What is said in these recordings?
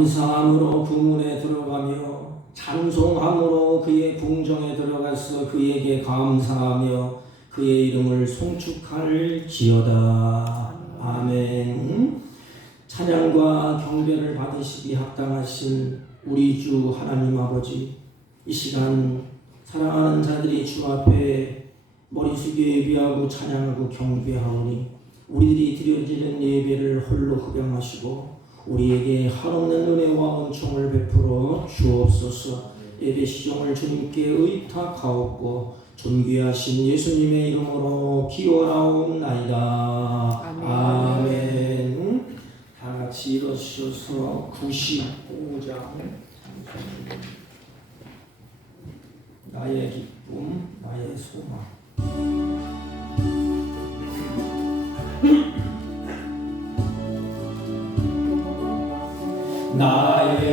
감사함으로 궁문에 들어가며 찬송함으로 그의 궁정에 들어가서 그에게 감사하며 그의 이름을 송축할지어다. 아멘. 찬양과 경배를 받으시기 합당하신 우리 주 하나님 아버지, 이 시간 사랑하는 자들이 주 앞에 머리 숙여 예배하고 찬양하고 경배하오니 우리들이 드려지는 예배를 홀로 흡양하시고 우리에게 한없는 은혜와 은총을 베풀어 주옵소서. 예배 시종을 주님께 의탁하옵고 존귀하신 예수님의 이름으로 기원하옵나이다. 아멘. 다 같이 일어서서 95장 나의 기쁨 나의 소망. 나의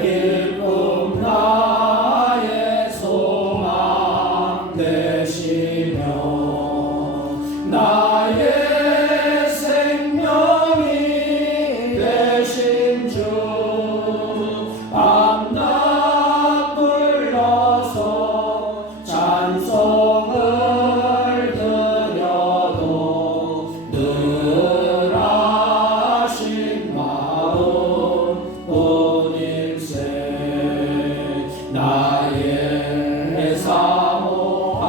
기쁨 나의 소망 되시며 나의 생명이 되신 주 밤낮 불러서 찬송을 드려도 늘 하신 마음 온 일생 나의 사모하는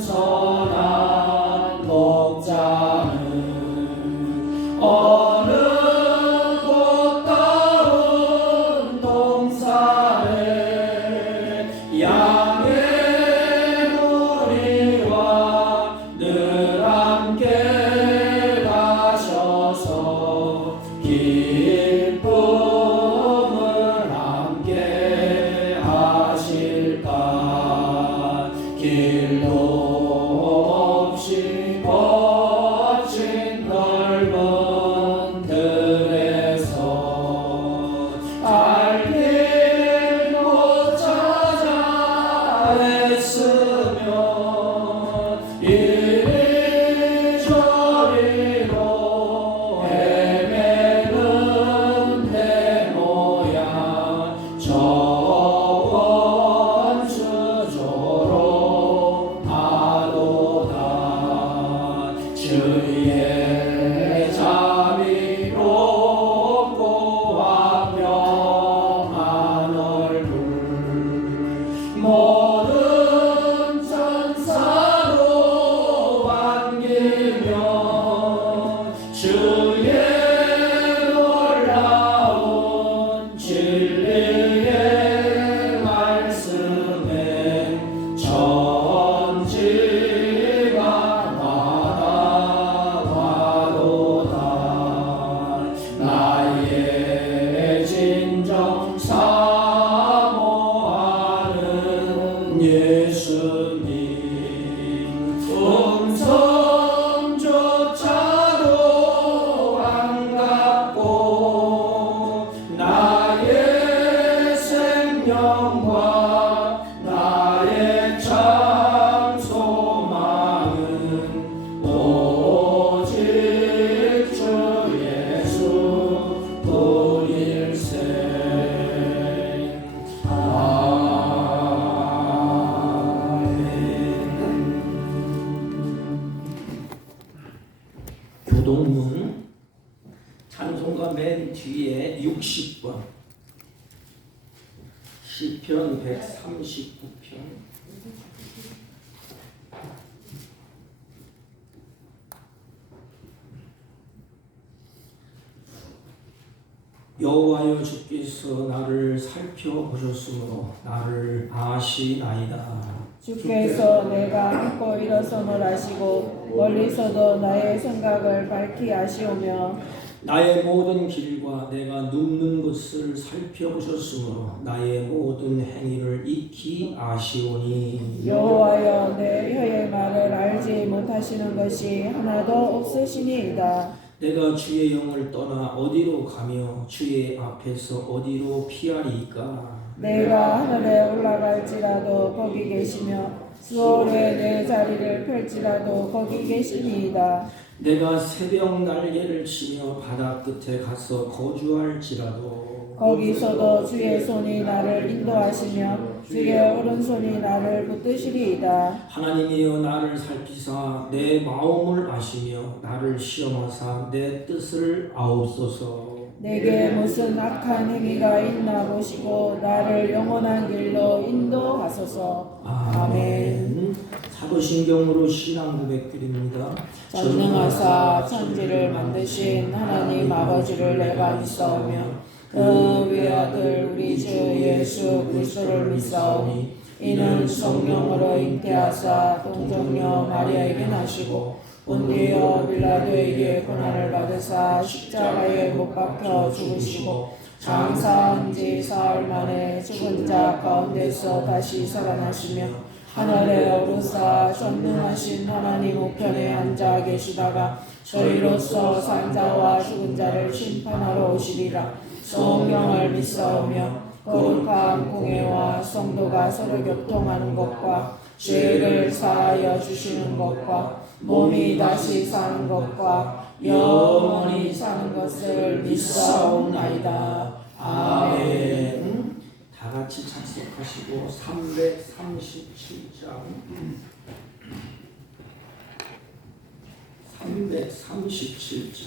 선한 목자는 어느 꽃다운 동산에 양의 무리와 늘 함께 가셔서 기쁨을 함께 하실까. 길도 없이 거친 넓은 들에서 알 길 못 찾아 애쓰며 이리저리로 헤매는 내 모양 저 원수조로 하도다. 주의 자비롭고 화평한 얼굴 모든 천사로 반기며 주의 놀라운 진리의 말씀에 천지가 받아와도다. 나의 진정 사모하는 예수님 음성조차도 반갑고 나의 생명과 나의 참 소망은 오직 주 예수 뿐일세. 교동문 찬송가 맨 뒤에 60번 시편 139편 여호와여 주께서 나를 살펴보셨으므로 나를 아시나이다. 주께서 내가 앉고 일어섬을 아시고 멀리서도 나의 생각을 밝히 아시오며 나의 모든 길과 내가 눕는 것을 살펴보셨으므로 나의 모든 행위를 익히 아시오니. 여호와여 내 혀의 말을 알지 못하시는 것이 하나도 없으시니이다. 내가 주의 영을 떠나 어디로 가며 주의 앞에서 어디로 피하리이까. 내가 하늘에 올라갈지라도 거기 계시며 수월에 내 자리를 펼지라도 거기 계시니이다. 내가 새벽 날개를 치며 바다 끝에 가서 거주할지라도 거기서도 주의 손이 나를 인도하시며 주의 오른손이 나를 붙드시리이다. 하나님이여 나를 살피사 내 마음을 아시며 나를 시험하사 내 뜻을 아옵소서. 내게 무슨 악한 행위가 있나 보시고 나를 영원한 길로 인도하소서. 아멘. 사도신경으로 신앙 고백드립니다. 전능하사 천지를 만드신 하나님 아버지를 내가 믿사오며 그 외아들 우리 주 예수 그리스도를 믿사오니 이는 성령으로 잉태하사 동정녀 마리아에게 나시고 본디오 빌라도에게 고난을 받으사 십자가에 못 박혀 죽으시고 장사한 지 사흘 만에 죽은 자 가운데서 다시 살아나시며 하늘에 오르사 전능하신 하나님 우편에 앉아 계시다가 저희로서 산자와 죽은 자를 심판하러 오시리라. 성령을 믿사오며 거룩한 공회와 성도가 서로 교통하는 것과 죄를 사하여 주시는 것과 몸이 다시 사는 것과 영원히 사는 것을 믿사옵나이다. 아멘. 다 같이 작성하시고 337장 337장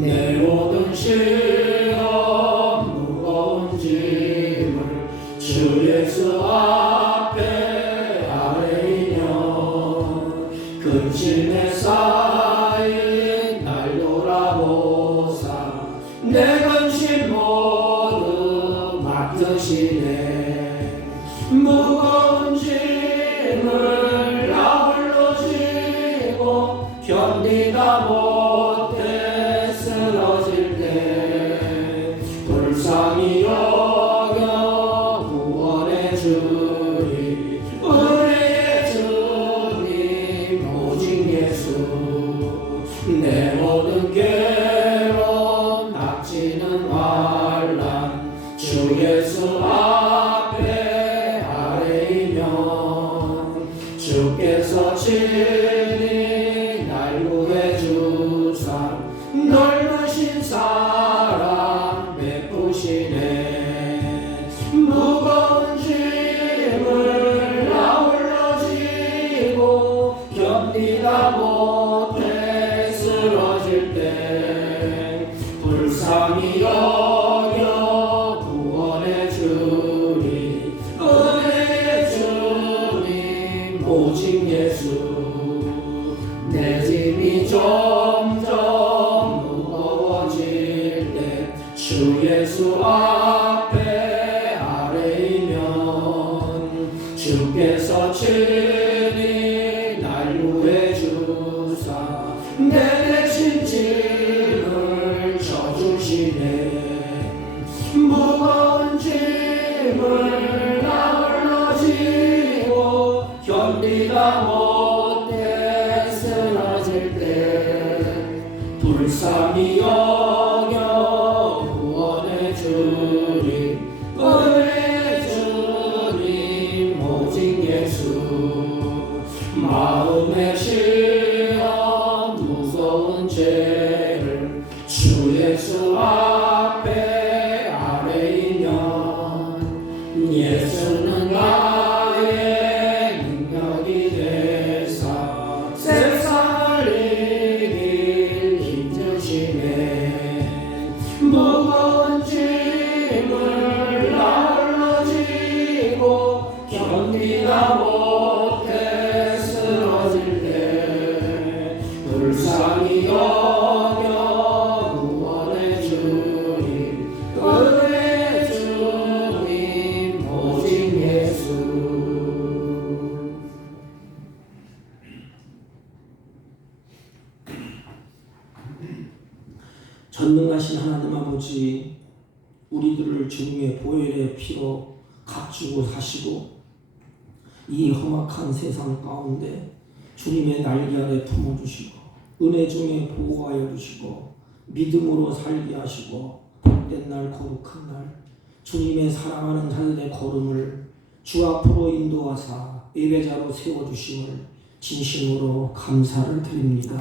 내 모든 시험 무거운 짐을 주 예수 앞에 아뢰이며 근심에 쌓인 날 돌아보사 내 근심 모두 맡으시네. 무거운 짐을 나 홀로 지고 견디다 못해 쓰러질 때 불쌍히 여겨 구원해 주리 우리의 주님 오직 예수. 내 모든 괴로움 닥치는 환난 주 예수 앞에 아뢰이면 주께서 친히 날 구해 주사 넓으신 사랑 베푸시네. 무거운 짐을 나 홀로 지고 견디다 못해 쓰러질 때 불쌍히 여겨 구원해 주리 우리의 주님 오직 예수. 내 짐이 점점 무거워질 때 주 예수 앞에 아뢰이면 주께서 친히 날 구해 주사 내 대신 짐을 져주시네. 무거운 짐을 나 홀로 지고 견디다 못해 쓰러질 때 불쌍히 여겨 구원해 주리 우리의 주님 오직 예수. 마음의 시험 무서운 죄를 주 예수 앞에 아뢰이면 예수는 나의 능력이 되사 세상을 이길 힘주시네. 무거운 짐을 나 홀로 지고 견디다 못해 쓰러질 때 불쌍히 여겨 구원해 주리 우리의 주님 오직 예수. 전능하신 하나님 아버지, 우리들을 주님의 보혈의 피로 값주고 사시고 이 험악한 세상 가운데 주님의 날개 아래 품어주시고 은혜 중에 보호하여 주시고 믿음으로 살게 하시고 복된 날, 거룩한 날, 주님의 사랑하는 자들의 걸음을 주 앞으로 인도하사 예배자로 세워주심을 진심으로 감사를 드립니다.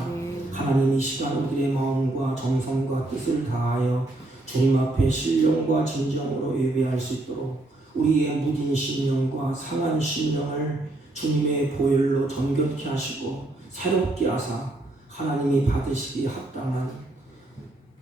하나님, 이 시간 우리의 마음과 정성과 뜻을 다하여 주님 앞에 신령과 진정으로 예배할 수 있도록 우리의 무딘 심령과 상한 심령을 주님의 보혈로 정결케 하시고 새롭게 하사 하나님이 받으시기에 합당한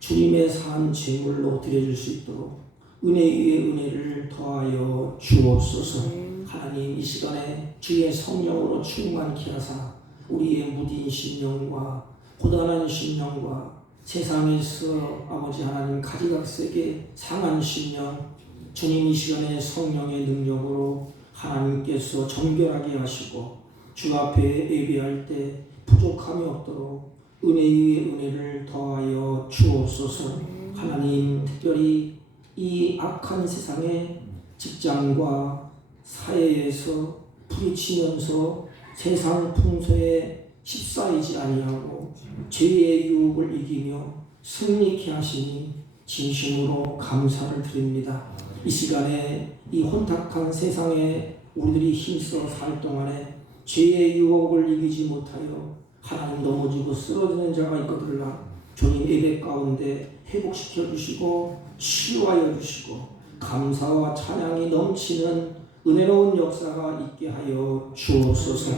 주님의 산 제물로 드려질 수 있도록 은혜 위에 은혜를 더하여 주옵소서. 하나님, 이 시간에 주의 성령으로 충만케 하사 우리의 무딘 심령과 고단한 심령과 세상에서 아버지 하나님 가지각색의 상한 심령, 주님 이 시간에 성령의 능력으로 하나님께서 정결하게 하시고 주 앞에 예배할 때 부족함이 없도록 은혜 위에 은혜를 더하여 주옵소서. 하나님, 특별히 이 악한 세상에 직장과 사회에서 부딪히면서 세상 풍소에 휩싸이지 아니하고 죄의 유혹을 이기며 승리케 하시니 진심으로 감사를 드립니다. 이 시간에 이 혼탁한 세상에 우리들이 힘써 살 동안에 죄의 유혹을 이기지 못하여 하나님 넘어지고 쓰러지는 자가 있거들라 주님 예배 가운데 회복시켜 주시고 치유하여 주시고 감사와 찬양이 넘치는 은혜로운 역사가 있게 하여 주옵소서.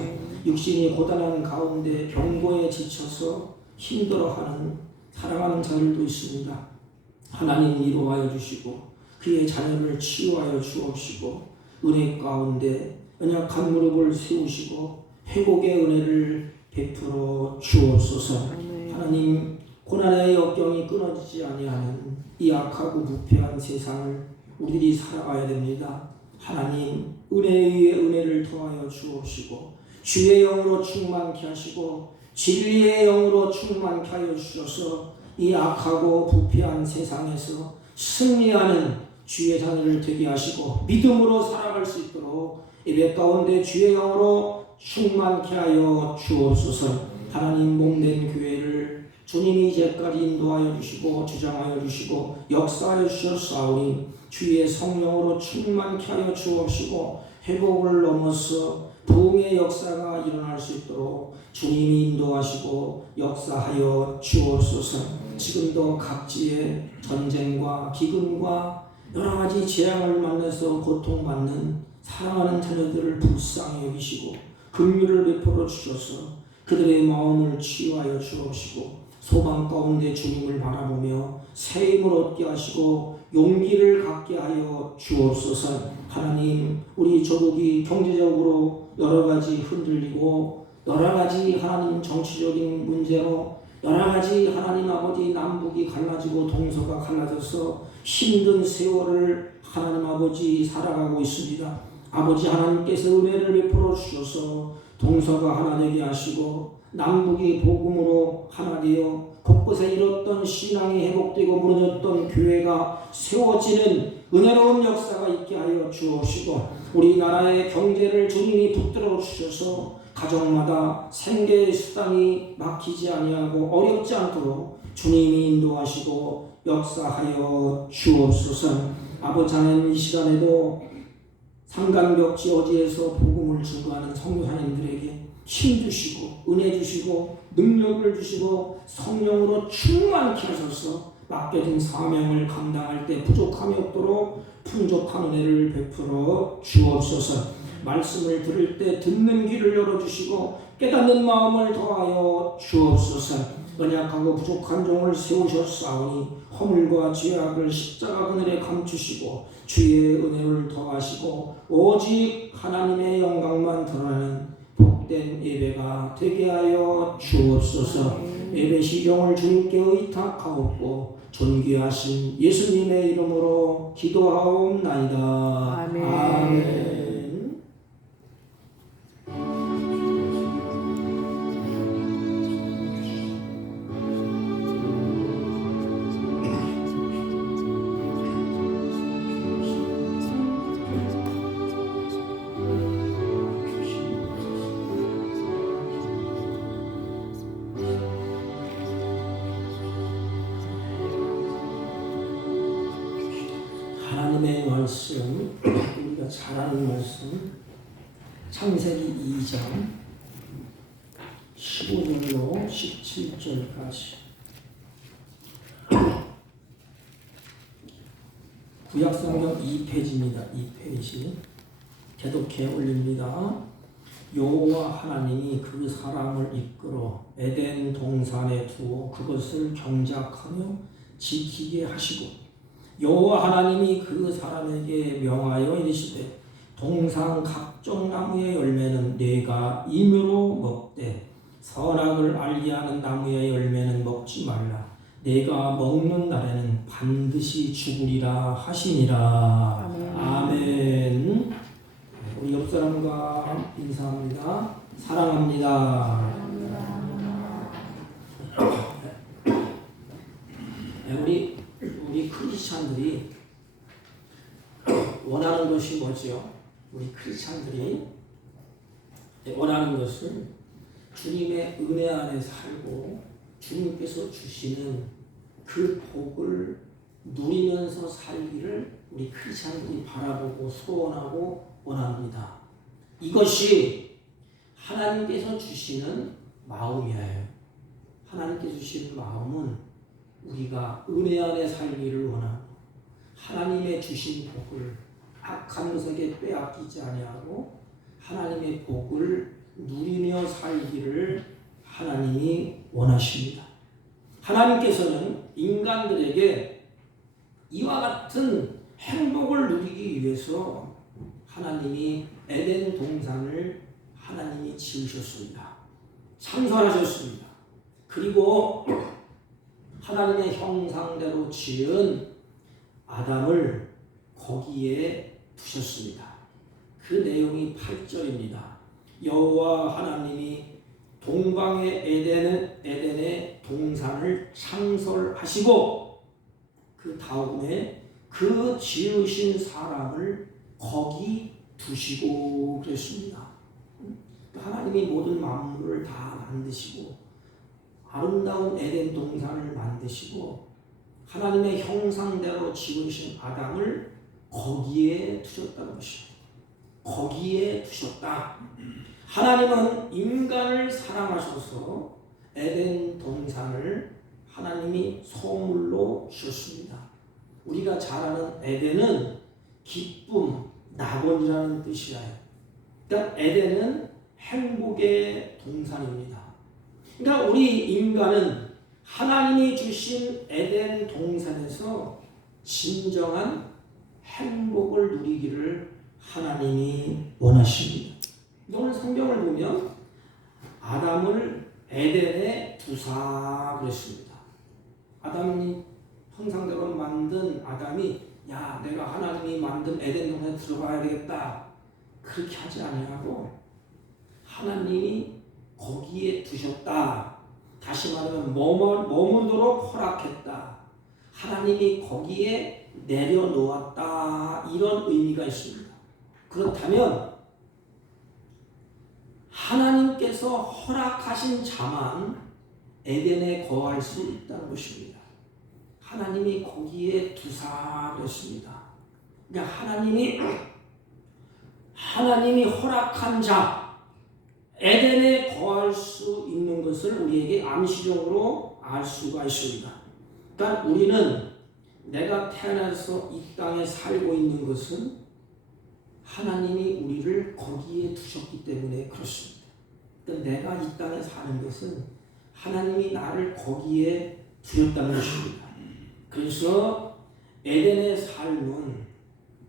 육신이 고단한 가운데 병고에 지쳐서 힘들어하는 사랑하는 자들도 있습니다. 하나님 위로하여 주시고 그의 자녀를 치유하여 주옵시고 은혜 가운데 언약한 무릎을 세우시고 회복의 은혜를 베풀어 주옵소서. 하나님, 고난의 역경이 끊어지지 아니하는 이 악하고 부패한 세상을 우리들이 살아가야 됩니다. 하나님, 은혜 위에 은혜를 더하여 주옵시고 주의 영으로 충만케 하시고 진리의 영으로 충만케 하여 주셔서 이 악하고 부패한 세상에서 승리하는 주의 자녀를 되게 하시고 믿음으로 살아갈 수 있도록 예배 가운데 주의 영으로 충만케 하여 주옵소서. 하나님, 몸된 교회를 주님이 이제까지 인도하여 주시고 주장하여 주시고 역사하여 주셨사오니 주의 성령으로 충만케 하여 주옵시고 회복을 넘어서 부흥의 역사가 일어날 수 있도록 주님이 인도하시고 역사하여 주옵소서. 지금도 각지의 전쟁과 기근과 여러 가지 재앙을 만나서 고통받는 사랑하는 자녀들을 불쌍히 여기시고 긍휼을 베풀어 주셔서 그들의 마음을 치유하여 주옵시고 소망 가운데 주님을 바라보며 새 힘을 얻게 하시고 용기를 갖게 하여 주옵소서. 하나님, 우리 조국이 경제적으로 여러 가지 흔들리고 여러 가지 하나님 정치적인 문제로 여러 가지 하나님 아버지 남북이 갈라지고 동서가 갈라져서 힘든 세월을 하나님 아버지 살아가고 있습니다. 아버지 하나님께서 은혜를 베풀어 주셔서 동서가 하나 되게 하시고 남북이 복음으로 하나 되어 곳곳에 잃었던 신앙이 회복되고 무너졌던 교회가 세워지는 은혜로운 역사가 있게 하여 주옵시고 우리나라의 경제를 주님이 붙들어 주셔서 가정마다 생계의 수단이 막히지 아니하고 어렵지 않도록 주님이 인도하시고 역사하여 주옵소서. 아버지 하나님, 이 시간에도 상간벽지 어디에서 복음을 증거하는 성도사님들에게 힘 주시고 은혜 주시고 능력을 주시고 성령으로 충만케 하셔서 맡겨진 사명을 감당할 때 부족함이 없도록 풍족한 은혜를 베풀어 주옵소서. 말씀을 들을 때 듣는 귀를 열어주시고 깨닫는 마음을 더하여 주옵소서. 언약하고 부족한 종을 세우셨사오니 허물과 죄악을 십자가 그늘에 감추시고 주의 은혜를 더하시고 오직 하나님의 영광만 드러나는 복된 예배가 되게 하여 주옵소서. 예배 시종을 주님께 의탁하옵고 존귀하신 예수님의 이름으로 기도하옵나이다. 아멘. 아멘. 창세기 2장 15절로 17절까지. 구약성경 2페이지입니다. 2페이지. 개독해 올립니다. 여호와 하나님이 그 사람을 이끌어 에덴 동산에 두어 그것을 경작하며 지키게 하시고, 여호와 하나님이 그 사람에게 명하여 이르시되 동산 각종 나무의 열매는 네가 임으로 먹되 선악을 알게 하는 나무의 열매는 먹지 말라. 네가 먹는 날에는 반드시 죽으리라 하시니라. 아멘. 우리 옆 사람과 인사합니다. 사랑합니다. 우리 크리스찬들이 원하는 것이 뭐지요? 우리 크리스찬들이 원하는 것은 주님의 은혜 안에 살고 주님께서 주시는 그 복을 누리면서 살기를 우리 크리스찬들이 바라보고 소원하고 원합니다. 이것이 하나님께서 주시는 마음이에요. 하나님께서 주시는 마음은 우리가 은혜 안에 살기를 원하고 하나님의 주신 복을 악한 것에게 빼앗기지 아니하고 하나님의 복을 누리며 살기를 하나님이 원하십니다. 하나님께서는 인간들에게 이와 같은 행복을 누리기 위해서 하나님이 에덴 동산을 하나님이 지으셨습니다. 창설하셨습니다. 그리고 하나님의 형상대로 지은 아담을 거기에 두셨습니다. 그 내용이 8절입니다. 여호와 하나님이 동방의 에덴의 동산을 창설하시고 그 다음에 그 지으신 사람을 거기 두시고 그랬습니다. 하나님이 모든 만물을 다 만드시고 아름다운 에덴 동산을 만드시고 하나님의 형상대로 지으신 아담을 거기에 두셨다는 것입니다. 거기에 두셨다. 하나님은 인간을 사랑하셔서 에덴 동산을 하나님이 선물로 주셨습니다. 우리가 잘 아는 에덴은 기쁨, 낙원이라는 뜻이에요. 그러니까 에덴은 행복의 동산입니다. 그러니까 우리 인간은 하나님이 주신 에덴 동산에서 진정한 행복을 누리기를 하나님이 원하십니다. 오늘 성경을 보면 아담을 에덴에 두사 그랬습니다. 아담이 형상대로 만든 아담이 야 내가 하나님이 만든 에덴 동산에 들어가야 되겠다 그렇게 하지 아니하고 하나님이 거기에 두셨다. 다시 말하면 머무도록 허락했다. 하나님이 거기에 내려놓았다. 이런 의미가 있습니다. 그렇다면 하나님께서 허락하신 자만 에덴에 거할 수 있다는 것입니다. 하나님이 거기에 두사 그랬습니다. 그러니까 하나님이 허락한 자 에덴에 거할 수 있는 것을 우리에게 암시적으로 알 수가 있습니다. 그러니까 우리는 내가 태어나서 이 땅에 살고 있는 것은 하나님이 우리를 거기에 두셨기 때문에 그렇습니다. 그러니까 내가 이 땅에 사는 것은 하나님이 나를 거기에 두셨다는 것입니다. 그래서 에덴의 삶은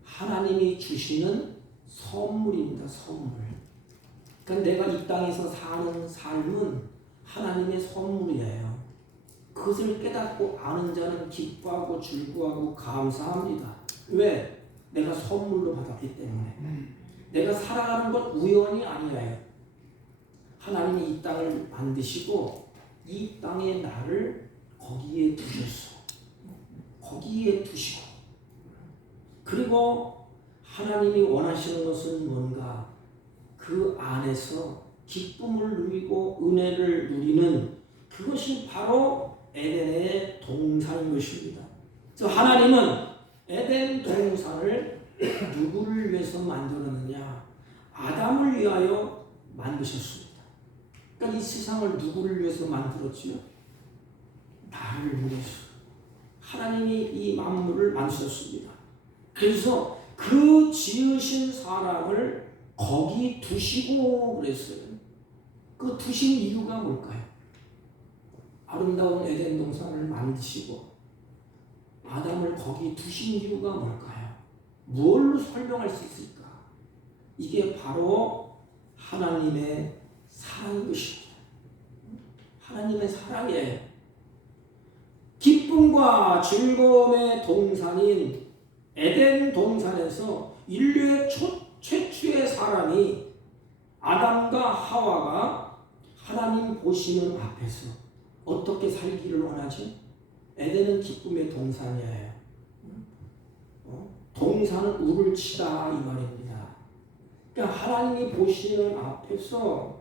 하나님이 주시는 선물입니다. 선물. 그러니까 내가 이 땅에서 사는 삶은 하나님의 선물이에요. 그것을 깨닫고 아는 자는 기뻐하고 즐거워하고 감사합니다. 왜? 내가 선물로 받았기 때문에. 내가 살아가는 것 우연이 아니에요. 하나님이 이 땅을 만드시고 이 땅에 나를 거기에 두셨어. 거기에 두시고 그리고 하나님이 원하시는 것은 뭔가 그 안에서 기쁨을 누리고 은혜를 누리는 그것이 바로 에덴의 동산인 것입니다. 그래서 하나님은 에덴 동산을 누구를 위해서 만들었느냐? 아담 아담을 위하여 만드셨습니다. 그러니까 이 세상을 누구를 위해서 만들었지요? 나를 위해서. 하나님이 이 만물을 만드셨습니다. 그래서 그 지으신 사람을 거기 두시고 그랬어요. 그 두신 이유가 뭘까요? 아름다운 에덴 동산을 만드시고 아담을 거기 두신 이유가 뭘까요? 무엇로 설명할 수 있을까? 이게 바로 하나님의 사랑인 것입니다. 하나님의 사랑이에요. 기쁨과 즐거움의 동산인 에덴 동산에서 인류의 최초의 사람이 아담과 하와가 하나님 보시는 앞에서 어떻게 살기를 원하지? 에덴은 기쁨의 동산이에요. 동산은 울을 치다 이 말입니다. 그러니까 하나님이 보시는 앞에서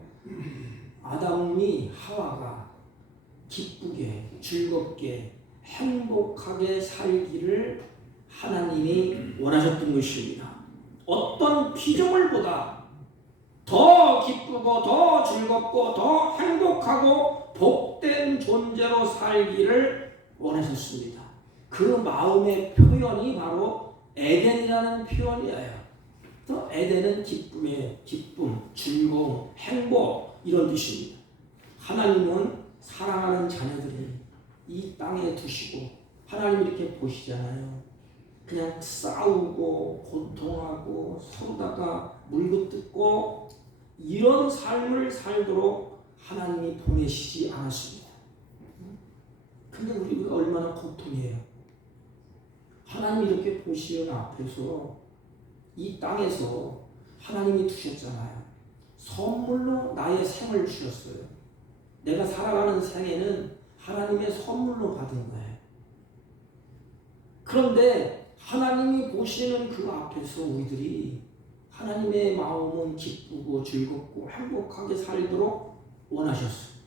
아담이 하와가 기쁘게 즐겁게 행복하게 살기를 하나님이 원하셨던 것입니다. 어떤 피조물보다 더 기쁘고 더 즐겁고 더 행복하고 복된 존재로 살기를 원하셨습니다. 그 마음의 표현이 바로 에덴이라는 표현이에요. 또 에덴은 기쁨의 기쁨, 즐거움, 행복 이런 뜻입니다. 하나님은 사랑하는 자녀들이 이 땅에 두시고 하나님 이렇게 보시잖아요. 그냥 싸우고 고통하고 서로다가 물고뜯고 이런 삶을 살도록 하나님이 보내시지 않았습니다. 근데 우리가 얼마나 고통이에요. 하나님이 이렇게 보시는 앞에서 이 땅에서 하나님이 두셨잖아요. 선물로 나의 생을 주셨어요. 내가 살아가는 생애는 하나님의 선물로 받은 거예요. 그런데 하나님이 보시는 그 앞에서 우리들이 하나님의 마음은 기쁘고 즐겁고 행복하게 살도록 원하셨어요.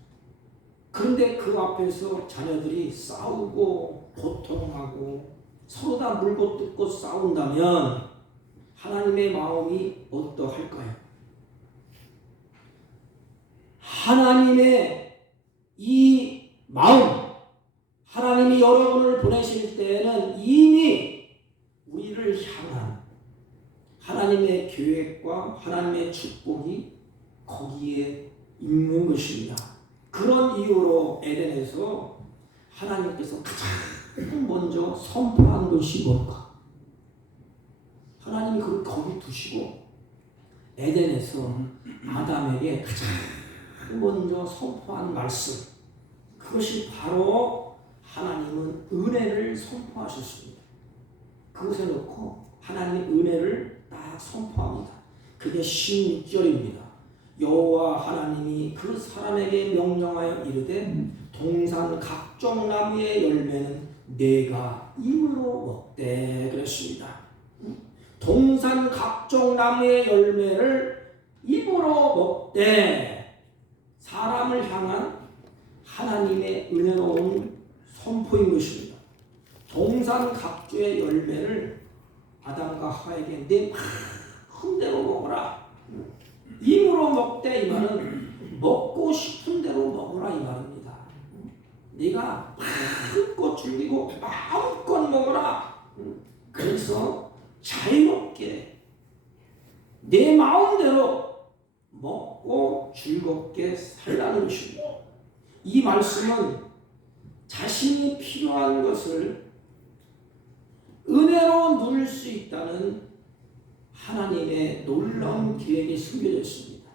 그런데 그 앞에서 자녀들이 싸우고 고통하고 서로 다 물고 뜯고 싸운다면 하나님의 마음이 어떠할까요? 하나님의 이 마음, 하나님이 여러분을 보내실 때에는 이미 우리를 향한 하나님의 계획과 하나님의 축복이 거기에 있는 것입니다. 그런 이유로 에덴에서 하나님께서 가장 먼저 선포한 것이 뭘까? 하나님이 그걸 거기 두시고 에덴에서 아담에게 가장 먼저 선포한 말씀, 그것이 바로 하나님은 은혜를 선포하셨습니다. 그것에 놓고 하나님의 은혜를 딱 선포합니다. 그게 16절입니다. 여호와 하나님이 그 사람에게 명령하여 이르되 동산 각종 나무의 열매는 내가 입으로 먹되 그랬습니다. 동산 각종 나무의 열매를 입으로 먹되 사람을 향한 하나님의 은혜로운 선포인 것입니다. 동산 각주의 열매를 아담과 하와에게 내 마음대로 먹어라. 입으로 먹되 이 말은 먹고 싶은 대로 먹어라 이 말입니다. 네가 마음껏 즐기고 마음껏 먹어라. 그래서 자유롭게 내 마음대로 먹고 즐겁게 살라는 것입니다. 이 말씀은 자신이 필요한 것을 은혜로 누릴 수 있다는 하나님의 놀라운 계획이 숨겨져 있습니다.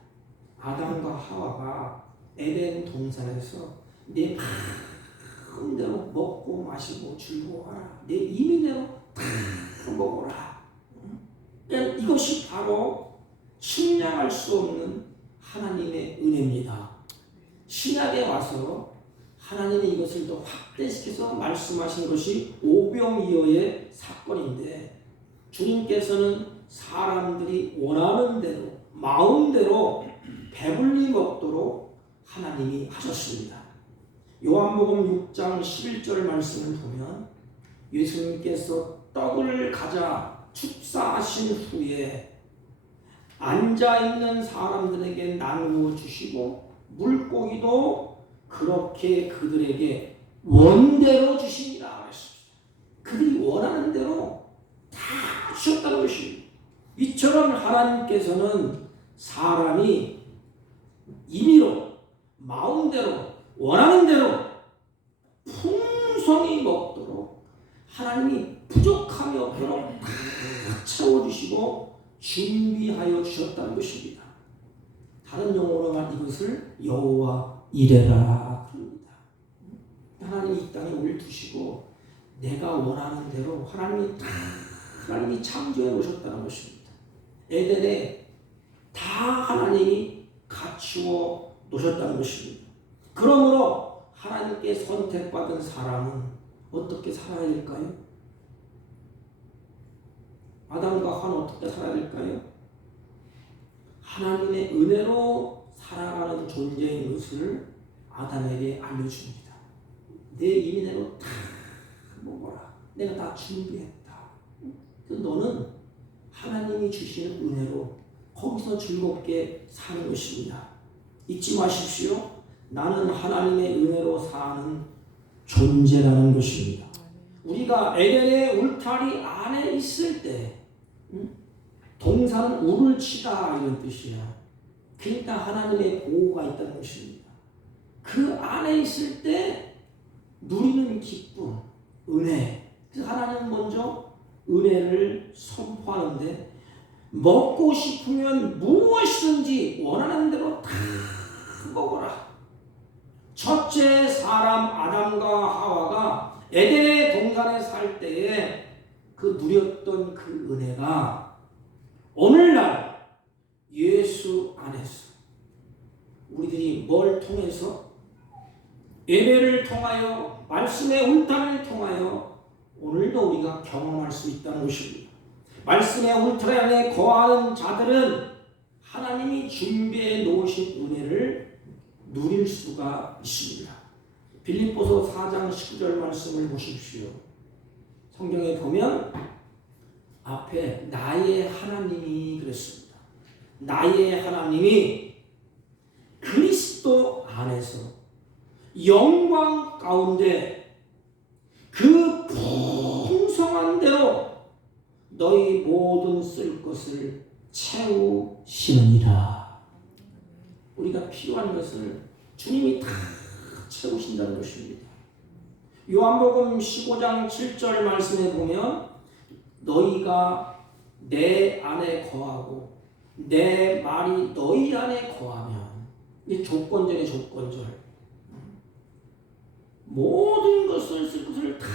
아담과 하와가 에덴 동산에서 내 마음대로 먹고 마시고 즐거워하라. 내 임의대로 다 먹어라. 그러니까 이것이 바로 측량할 수 없는 하나님의 은혜입니다. 신약에 와서 하나님이 이것을 더 확대시켜서 말씀하신 것이 오병이어의 사건인데 주님께서는 사람들이 원하는 대로 마음대로 배불리 먹도록 하나님이 하셨습니다. 요한복음 6장 11절 말씀을 보면 예수님께서 떡을 가져 축사하신 후에 앉아있는 사람들에게 나누어 주시고 물고기도 그렇게 그들에게 원대로 주십니다. 그들이 원하는 대로 다 주셨다는 것입니다. 이처럼 하나님께서는 사람이 임의로 마음대로 원하는 대로 풍성히 먹도록 하나님이 부족함이 없도록 다 채워주시고 준비하여 주셨다는 것입니다. 다른 용어로 말 이것을 여호와 이레라 그럽니다. 하나님이 이 땅에 우리를 두시고 내가 원하는 대로 하나님이 창조해 오셨다는 것입니다. 에덴에 다 하나님이 갖추어 놓으셨다는 것입니다. 그러므로 하나님께 선택받은 사람은 어떻게 살아야 될까요? 아담과 하와는 어떻게 살아야 될까요? 하나님의 은혜로 살아가는 존재인 것을 아담에게 알려줍니다. 내 인내로 다 먹어라. 내가 다 준비했다. 너는 하나님이 주시는 은혜로 거기서 즐겁게 사는 것입니다. 잊지 마십시오. 나는 하나님의 은혜로 사는 존재라는 것입니다. 우리가 에덴의 울타리 안에 있을 때 동사는 울을 치다 이런 뜻이야. 그러니까 하나님의 보호가 있다는 것입니다. 그 안에 있을 때 누리는 기쁨, 은혜. 그래서 하나님은 먼저 은혜를 선포하는데 먹고 싶으면 무엇이든지 원하는 대로 다 먹어라. 첫째 사람 아담과 하와가 에덴의 동산에 살 때에 그 누렸던 그 은혜가 오늘날 예수 안에서 우리들이 뭘 통해서 예배를 통하여 말씀의 울타리를 통하여 오늘도 우리가 경험할 수 있다는 것입니다. 말씀의 울타리 안에 거하는 자들은 하나님이 준비해 놓으신 은혜를 누릴 수가 있습니다. 빌립보서 4장 19절 말씀을 보십시오. 성경에 보면 앞에 나의 하나님이 그랬습니다. 나의 하나님이 그리스도 안에서 영광 가운데 그 풍성한 대로 너희 모든 쓸 것을 채우시느니라. 우리가 필요한 것을 주님이 다 채우신다는 것입니다. 요한복음 15장 7절 말씀에 보면 너희가 내 안에 거하고 내 말이 너희 안에 거하면 이 조건절의 조건절 모든 것을 쓸 것을 다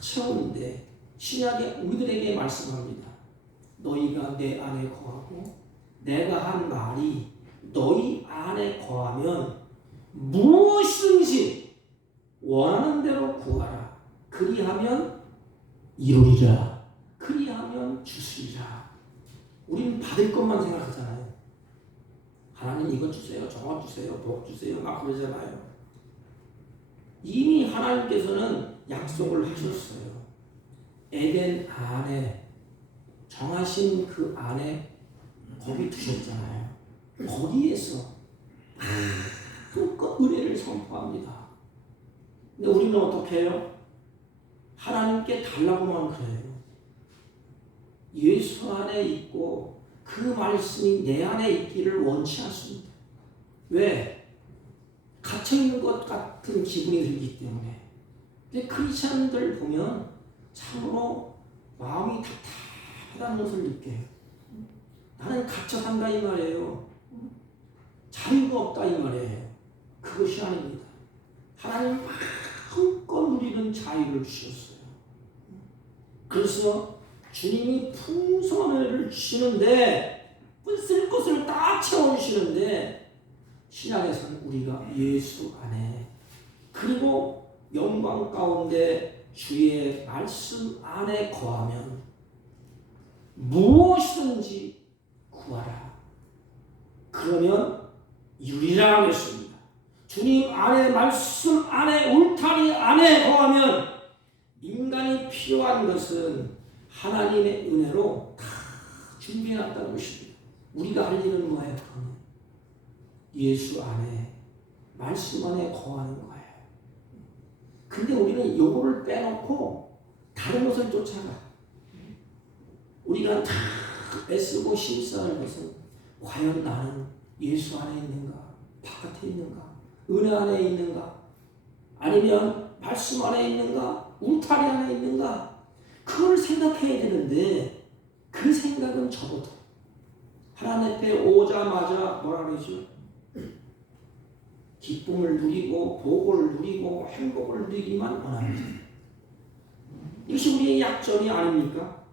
채우는데 신약에 우리들에게 말씀합니다. 너희가 내 안에 거하고 내가 한 말이 너희 안에 거하면 무엇이든지 원하는 대로 구하라. 그리하면 이루리라. 그리하면 주시리라. 우리는 받을 것만 생각하잖아요. 하나님 이것 주세요, 저것 주세요, 복 주세요 막 그러잖아요. 이미 하나님께서는 약속을 하셨어요. 에덴 안에 정하신 그 안에 거기 두셨잖아요. 거기에서 그 은혜를 선포합니다. 근데 우리는 어떻게 해요? 하나님께 달라고만 그래요. 예수 안에 있고 그 말씀이 내 안에 있기를 원치 않습니다. 왜? 갇혀있는 것 같은 기분이 들기 때문에. 근데 크리스찬들 보면 참으로 마음이 답답하다는 것을 느껴요. 나는 갇혀 산다 이 말이에요. 자유가 없다 이 말이에요. 그것이 아닙니다. 하나님 마음껏 누리는 자유를 주셨어요. 그래서 주님이 풍성한 은혜를 주시는데 쓸 것을 다 채워주시는데 신약에서는 우리가 예수 안에 그리고 영광 가운데 주의 말씀 안에 거하면 무엇이든지 구하라. 그러면 이루리라 하겠습니다. 주님 안에 말씀 안에 울타리 안에 거하면 인간이 필요한 것은 하나님의 은혜로 다 준비해놨다는 것입니다. 우리가 할 일은 뭐예요? 예수 안에, 말씀 안에 거하는 거예요. 근데 우리는 요거를 빼놓고 다른 것을 쫓아가. 우리가 다 애쓰고 힘쓰는 것은 과연 나는 예수 안에 있는가? 바깥에 있는가? 은혜 안에 있는가? 아니면 말씀 안에 있는가? 울타리 안에 있는가? 그걸 생각해야 되는데 그 생각은 접어둬. 하나님 앞에 오자마자 뭐라 그러죠? 기쁨을 누리고 복을 누리고 행복을 누리기만 원합니다. 이것이 우리의 약점이 아닙니까?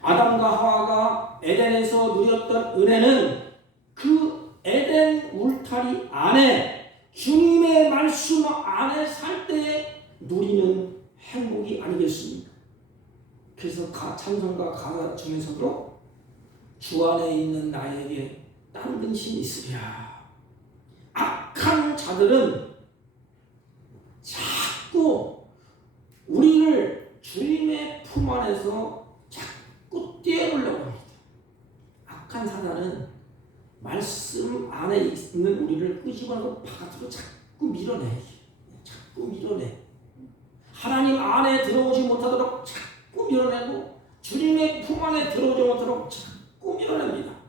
아담과 하와가 에덴에서 누렸던 은혜는 그 에덴 울타리 안에 주님의 말씀 안에 살 때에 누리는 행복이 아니겠습니까? 그래서 찬송가 가사 중에서도 주 안에 있는 나에게 딴 근심이 있으랴. 악한 자들은 자꾸 우리를 주님의 품 안에서 자꾸 떼어보려고 합니다. 악한 사단은 말씀 안에 있는 우리를 끄집어내고 바깥으로 자꾸 밀어내. 자꾸 밀어내. 하나님 안에 들어오지 못하도록 자꾸 밀어내고 주님의 품 안에 들어오지 못하도록 자꾸 밀어냅니다.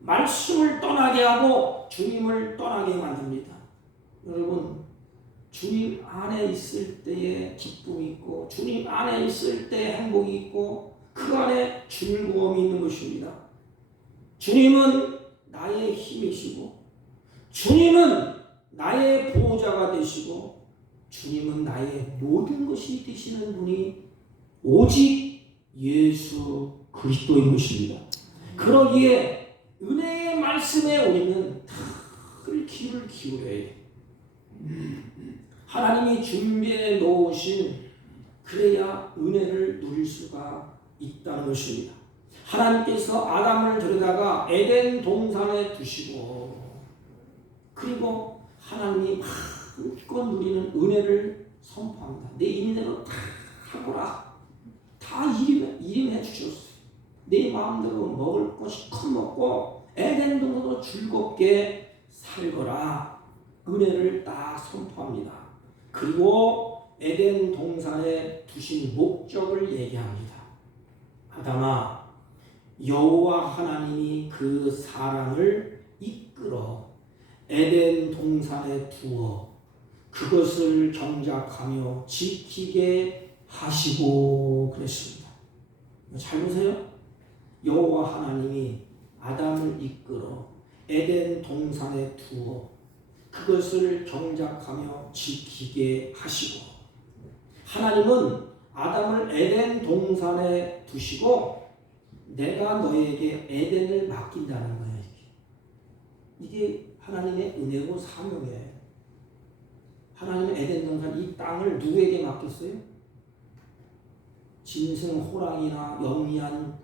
말씀을 떠나게 하고 주님을 떠나게 만듭니다. 여러분, 주님 안에 있을 때에 기쁨이 있고 주님 안에 있을 때 행복이 있고 그 안에 즐거움이 있는 것입니다. 주님은 나의 힘이시고 주님은 나의 보호자가 되시고 주님은 나의 모든 것이 되시는 분이 오직 예수 그리스도인 것입니다. 그러기에 은혜의 말씀에 우리는 늘 귀를 기울여야 해요. 하나님이 준비해 놓으신 그래야 은혜를 누릴 수가 있다는 것입니다. 하나님께서 아담을 데려다가 에덴 동산에 두시고 그리고 하나님이 마음껏 누리는 은혜를 선포합니다. 내 임대로 다 하거라. 다 일임해 주셨어요. 내 마음대로 먹을 것 실컷 먹고 에덴 동산으로 즐겁게 살거라. 은혜를 딱 선포합니다. 그리고 에덴 동산에 두신 목적을 얘기합니다. 아담아, 여호와 하나님이 그 사람을 이끌어 에덴 동산에 두어 그것을 경작하며 지키게 하시고 그랬습니다. 잘 보세요. 여호와 하나님이 아담을 이끌어 에덴 동산에 두어 그것을 경작하며 지키게 하시고 하나님은 아담을 에덴 동산에 두시고 내가 너에게 에덴을 맡긴다는 거예요. 이게 하나님의 은혜고 사명이에요. 하나님은 에덴 동산 이 땅을 누구에게 맡겼어요? 짐승, 호랑이나 영리한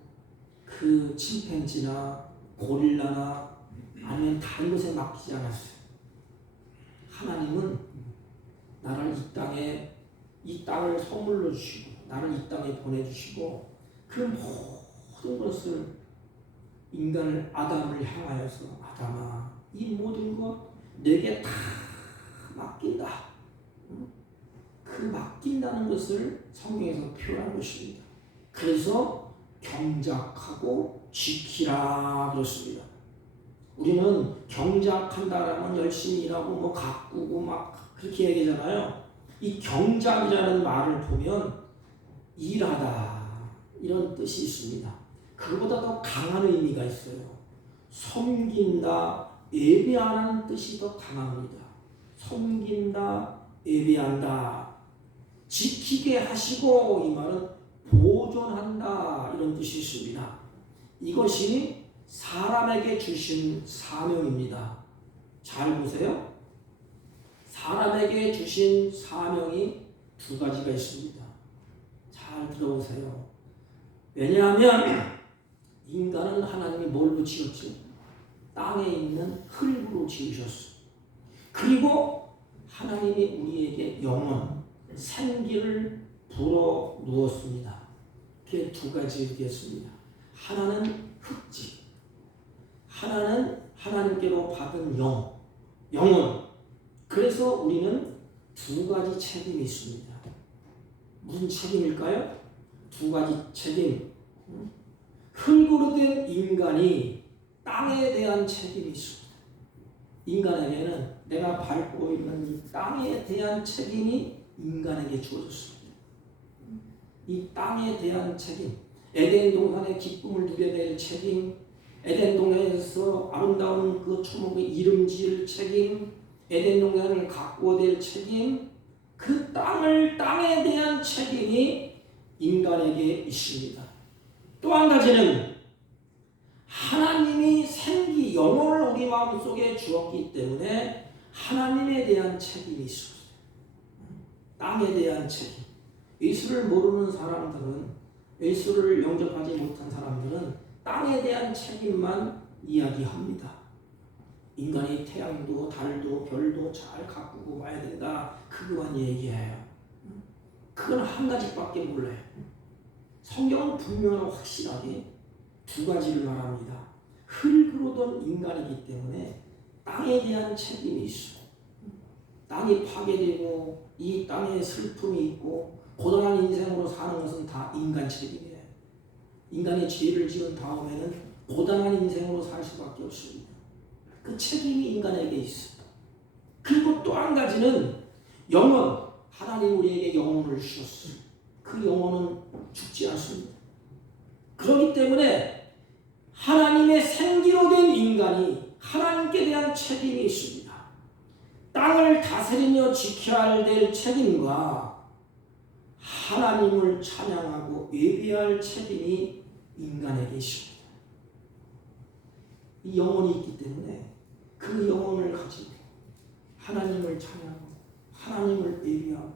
그 침팬지나 고릴라나 아니면 다른 것에 맡기지 않았어요. 하나님은 나를 이 땅을 선물로 주시고 나를 이 땅에 보내주시고 그 모든 것을 인간을 아담을 향하여서 아담아 이 모든 것 내게 다 맡긴다. 그 맡긴다는 것을 성경에서 표현한 것입니다. 그래서 경작하고 지키라 그렇습니다. 우리는 경작한다라면 열심히 일하고 뭐 가꾸고 막 그렇게 얘기하잖아요. 이 경작이라는 말을 보면 일하다 이런 뜻이 있습니다. 그보다 더 강한 의미가 있어요. 섬긴다, 예배하는 뜻이 더 강합니다. 섬긴다, 예배한다, 지키게 하시고 이 말은 보존한다 이런 뜻이 있습니다. 이것이 사람에게 주신 사명입니다. 잘 보세요. 사람에게 주신 사명이 두 가지가 있습니다. 잘 들어보세요. 왜냐하면 인간은 하나님이 뭘로 지었지? 땅에 있는 흙으로 지으셨어요. 그리고 하나님이 우리에게 영혼, 생기를 불어 누었습니다. 그게 두 가지겠습니다. 하나는 흙지, 하나는 하나님께로 받은 영혼. 그래서 우리는 두 가지 책임이 있습니다. 무슨 책임일까요? 두 가지 책임. 흙으로 된 인간이 땅에 대한 책임이 있습니다. 인간에게는 내가 밟고 있는 이 땅에 대한 책임이 인간에게 주어졌습니다. 이 땅에 대한 책임, 에덴 동산의 기쁨을 누려야 될 책임, 에덴 동산에서 아름다운 그 초목의 이름 지을 책임, 에덴 동산을 가꾸어 될 책임, 그 땅에 대한 책임이 인간에게 있습니다. 또 한 가지는 하나님이 생기, 영혼을 우리 마음속에 주었기 때문에 하나님에 대한 책임이 있습니다. 땅에 대한 책임. 예수를 모르는 사람들은, 예수를 영접하지 못한 사람들은 땅에 대한 책임만 이야기합니다. 인간이 태양도 달도 별도 잘 가꾸고 와야 된다. 그거만 얘기해요. 그건 한 가지밖에 몰라요. 성경은 분명하고 확실하게 두 가지를 말합니다. 흙으로 된 인간이기 때문에 땅에 대한 책임이 있어요. 땅이 파괴되고 이 땅에 슬픔이 있고 고단한 인생으로 사는 것은 다 인간 책임이에요. 인간이 죄를 지은 다음에는 고단한 인생으로 살 수밖에 없습니다. 그 책임이 인간에게 있습니다. 그리고 또 한 가지는 영혼. 하나님 우리에게 영혼을 주셨어요. 그 영혼은 죽지 않습니다. 그렇기 때문에 하나님의 생기로 된 인간이 하나님께 대한 책임이 있습니다. 땅을 다스리며 지켜야 될 책임과 하나님을 찬양하고 예배할 책임이 인간에게 있습니다. 이 영혼이 있기 때문에 그 영혼을 가지고 하나님을 찬양하고 하나님을 예배하고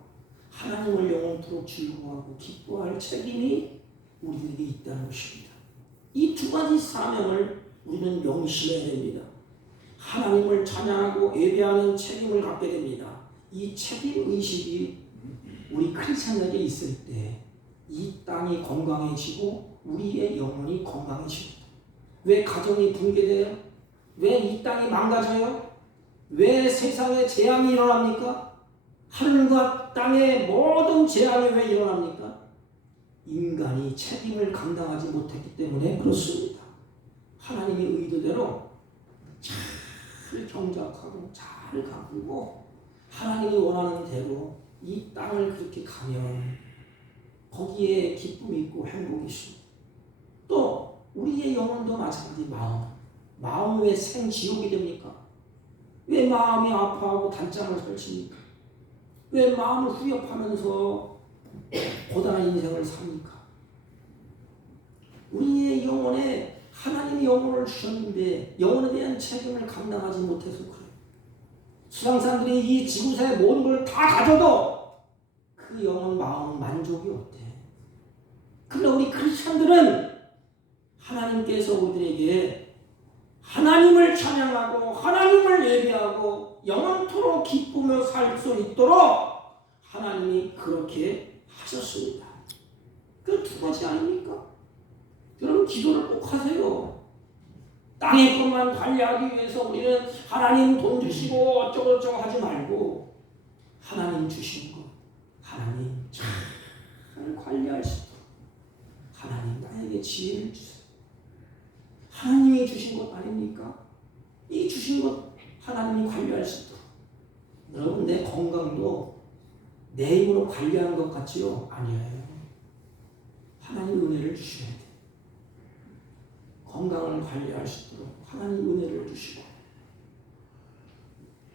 하나님을 영원토록 즐거워하고 기뻐할 책임이 우리에게 있다는 것입니다. 이 두 가지 사명을 우리는 명심해야 됩니다. 하나님을 찬양하고 예배하는 책임을 갖게 됩니다. 이 책임 의식이 우리 크리스천에게 있을 때 이 땅이 건강해지고 우리의 영혼이 건강해집니다. 왜 가정이 붕괴돼요? 왜 이 땅이 망가져요? 왜 세상에 재앙이 일어납니까? 하늘과 땅의 모든 재앙이 왜 일어납니까? 인간이 책임을 감당하지 못했기 때문에 그렇습니다. 하나님의 의도대로 잘 경작하고 잘 가꾸고 하나님이 원하는 대로 이 땅을 그렇게 가면 거기에 기쁨이 있고 행복이 있습니다. 또 우리의 영혼도 마찬가지. 마음 왜 생지옥이 됩니까? 왜 마음이 아파하고 단장을 설칩니까? 왜 마음을 후협하면서 고단한 인생을 삽니까? 우리의 영혼에 하나님이 영혼을 주셨는데 영혼에 대한 책임을 감당하지 못해서 그래요. 수상사람들이 이 지구상의 모든 걸 다 가져도 그 영혼 마음 만족이 없대. 그러나 우리 크리스천들은 하나님께서 우리에게 하나님을 찬양하고 하나님을 예배하고 영원토록 기쁘며 살 수 있도록 하나님이 그렇게 하셨습니다. 그 두 가지 아닙니까? 여러분 기도를 꼭 하세요. 땅의 것만 관리하기 위해서 우리는 하나님 돈 주시고 어쩌고저쩌고 하지 말고 하나님 주신 것, 하나님 잘 관리할 수 있도록 하나님 나에게 지혜를 주세요. 하나님이 주신 것 아닙니까? 이 주신 것 하나님이 관리할 수 있도록. 여러분 내 건강도 내 힘으로 관리하는 것 같지요? 아니에요. 하나님 은혜를 주셔야 돼요. 건강을 관리할 수 있도록 하나님 은혜를 주시고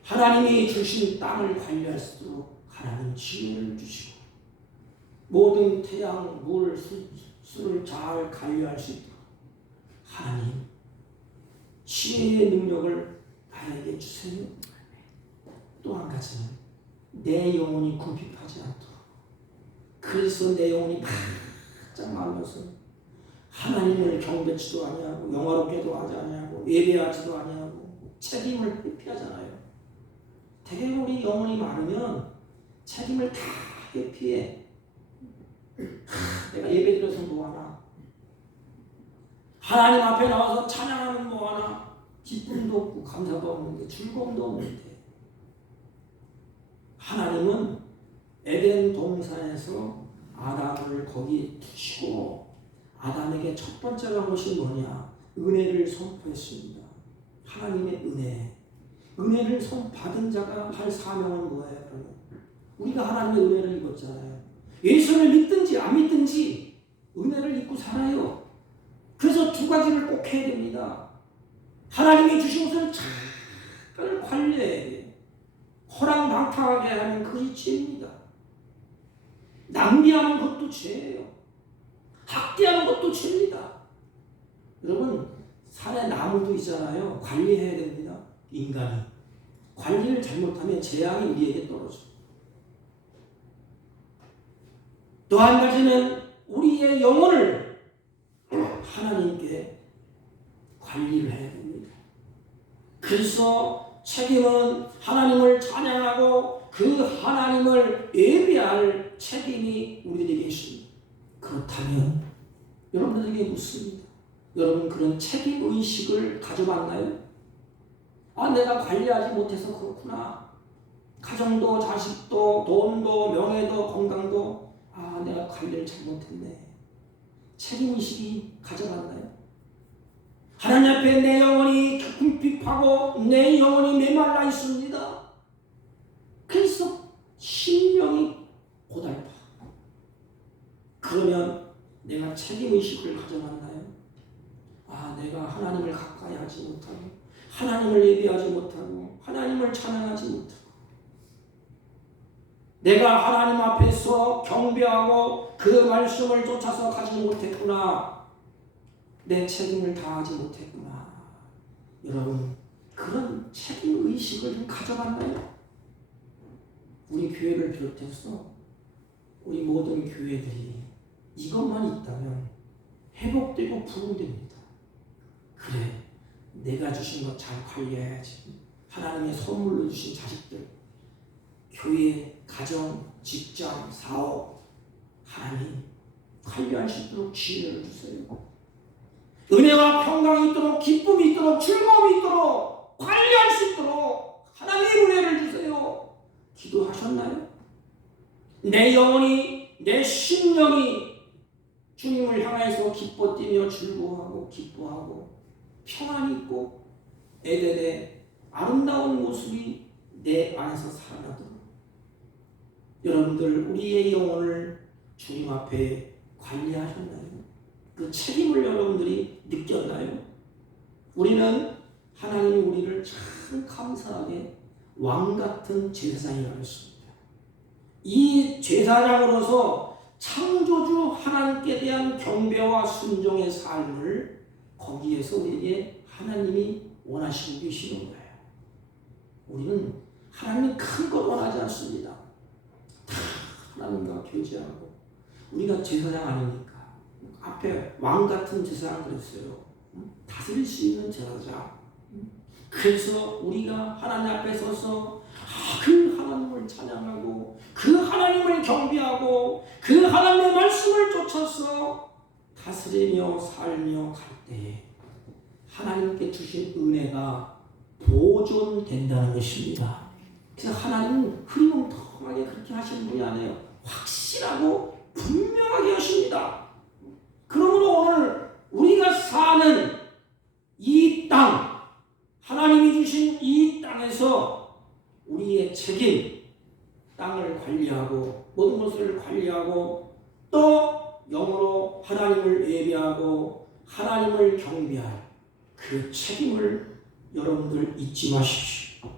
하나님이 주신 땅을 관리할 수 있도록 하나님 지혜를 주시고 모든 태양, 물, 수를 잘 관리할 수 있도록 하나님 지혜의 능력을 나에게 주세요. 또 한 가지는 내 영혼이 궁핍하지 않도록. 그래서 내 영혼이 바짝 말라서 하나님을 경배치도 아니하고 영화롭게도 하지 아니하고 예배하지도 아니하고 책임을 회피하잖아요. 대개는 우리 영혼이 많으면 책임을 다 회피해. 내가 예배 드려서 뭐하나? 하나님 앞에 나와서 찬양하면 뭐하나? 기쁨도 없고 감사도 없는데 즐거움도 없는데 하나님은 에덴 동산에서 아담을 거기 두시고 아담에게 첫 번째로 한 것이 뭐냐? 은혜를 선포했습니다. 하나님의 은혜. 은혜를 받은 자가 할 사명은 뭐예요? 그러면 우리가 하나님의 은혜를 입었잖아요. 예수를 믿든지 안 믿든지 은혜를 입고 살아요. 그래서 두 가지를 꼭 해야 됩니다. 하나님이 주신 것을 잘 관리해야 돼요. 허랑방탕하게 하면 그것이 죄입니다. 낭비하는 것도 죄예요. 학대하는 것도 죄입니다. 여러분, 산에 나무도 있잖아요. 관리해야 됩니다. 인간이. 관리를 잘못하면 재앙이 우리에게 떨어져요. 또 한 가지는 우리의 영혼을 하나님께 관리를 해야 됩니다. 그래서 책임은 하나님을 찬양하고 그 하나님을 예배할 책임이 우리들에게 있습니다. 그렇다면 여러분들에게 묻습니다. 여러분 그런 책임의식을 가져봤나요? 아, 내가 관리하지 못해서 그렇구나. 가정도 자식도 돈도 명예도 건강도 아, 내가 관리를 잘못했네. 책임의식이 가져봤나요? 하나님 앞에 내 영혼이 궁핍하고 내 영혼이 메말라 있습니다. 그래서 심령이 고달파. 그러면 내가 책임의식을 가져봤나요? 아, 내가 하나님을 가까이 하지 못하고 하나님을 예배하지 못하고 하나님을 찬양하지 못하고 내가 하나님 앞에서 경배하고 그 말씀을 쫓아서 가지 못했구나. 내 책임을 다하지 못했구나. 여러분 그런 책임의식을 좀 가져봤나요? 우리 교회를 비롯해서 우리 모든 교회들이 이것만 있다면 회복되고 부흥됩니다. 그래, 내가 주신 것 잘 관리해야지. 하나님의 선물로 주신 자식들, 교회, 가정, 직장, 사업, 하나님 관리할 수 있도록 지혜를 주세요. 은혜와 평강이 있도록, 기쁨이 있도록, 즐거움이 있도록, 관리할 수 있도록 하나님의 은혜를 주세요. 기도하셨나요? 내 영혼이, 내 심령이 주님을 향해서 기뻐 뛰며 즐거워하고 기뻐하고 평안이 있고 에덴의 아름다운 모습이 내 안에서 살아나도록 여러분들 우리의 영혼을 주님 앞에 관리하셨나요? 그 책임을 여러분들이 느꼈나요? 우리는 하나님이 우리를 참 감사하게 왕같은 제사장이라고 했습니다. 이 제사장으로서 창조주 하나님께 대한 경배와 순종의 삶을 거기에서 우리에게 하나님이 원하시고 계시는 거예요. 우리는 하나님 큰 것 원하지 않습니다. 다 하나님과 교제하고 우리가 제사장 아닙니까? 앞에 왕 같은 제사장 그랬어요. 다스릴 수 있는 제사장. 그래서 우리가 하나님 앞에 서서 그 하나님을 찬양하고 그 하나님을 경배하고 그 하나님의 말씀을 쫓아서 다스리며 살며 갈 때에 하나님께 주신 은혜가 보존된다는 것입니다. 그래서 하나님은 흐리멍텅하게 그렇게 하시는 분이 아니에요. 확실하고 분명하게 하십니다. 그러므로 오늘 우리가 사는 이 땅, 하나님이 주신 이 땅에서 우리의 책임, 땅을 관리하고 모든 것을 관리하고 또 영으로 하나님을 예배하고 하나님을 경배할 그 책임을 여러분들 잊지 마십시오.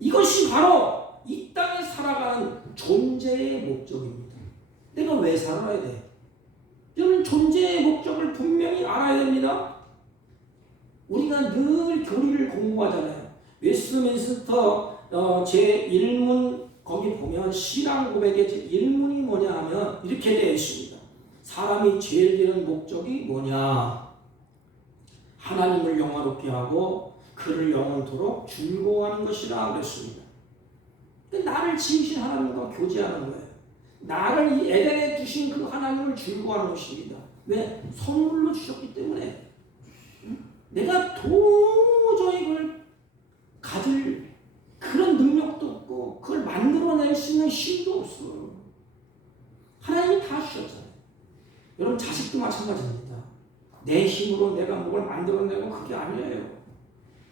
이것이 바로 이 땅에 살아가는 존재의 목적입니다. 내가 왜 살아야 돼? 여러분 존재의 목적을 분명히 알아야 됩니다. 우리가 늘 교리를 공부하잖아요. 웨스트민스터 제1문 거기 보면 신앙 고백의 제1문이 뭐냐 하면 이렇게 되어 있습니다. 사람이 제일 되는 목적이 뭐냐? 하나님을 영화롭게 하고 그를 영원토록 즐거워하는 것이라 그랬습니다. 나를 지으신 하나님과 교제하는 거예요. 나를 이 에덴에 두신 그 하나님을 즐거워하는 것입니다. 왜? 선물로 주셨기 때문에. 내가 도저히 그걸 가질 그런 능력도 없고 그걸 만들어낼 수 있는 힘도 없어. 하나님이 다 주셨잖아요. 여러분 자식도 마찬가지입니다. 내 힘으로 내가 뭘 만들어내고 그게 아니에요.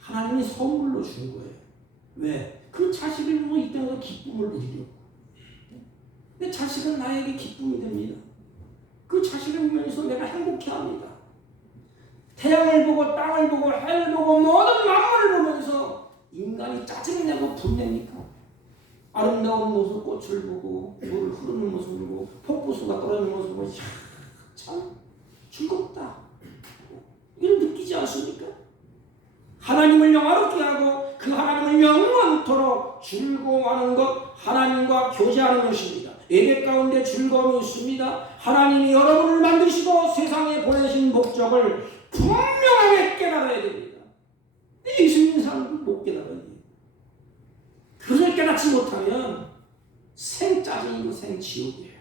하나님이 선물로 준 거예요. 왜? 그 자식을 보고 이 땅에서 기쁨을 누리려고. 내 자식은 나에게 기쁨이 됩니다. 그 자식을 보면서 내가 행복해합니다. 태양을 보고 땅을 보고 해를 보고 모든 만물을 보면서 인간이 짜증내고 분냅니까? 아름다운 모습 꽃을 보고 물을 흐르는 모습을 보고 폭포수가 떨어지는 모습을 보고 참 즐겁다. 이걸 느끼지 않습니까? 하나님을 영화롭게 하고 그 하나님을 영원토록 즐거워하는 것, 하나님과 교제하는 것입니다. 예배 가운데 즐거움이 있습니다. 하나님이 여러분을 만드시고 세상에 보내신 목적을 분명하게 깨달아야 됩니다. 예수 믿는 사람들은 못 깨달아야 돼요. 그것을 깨닫지 못하면 생짜증이고 생지옥이에요.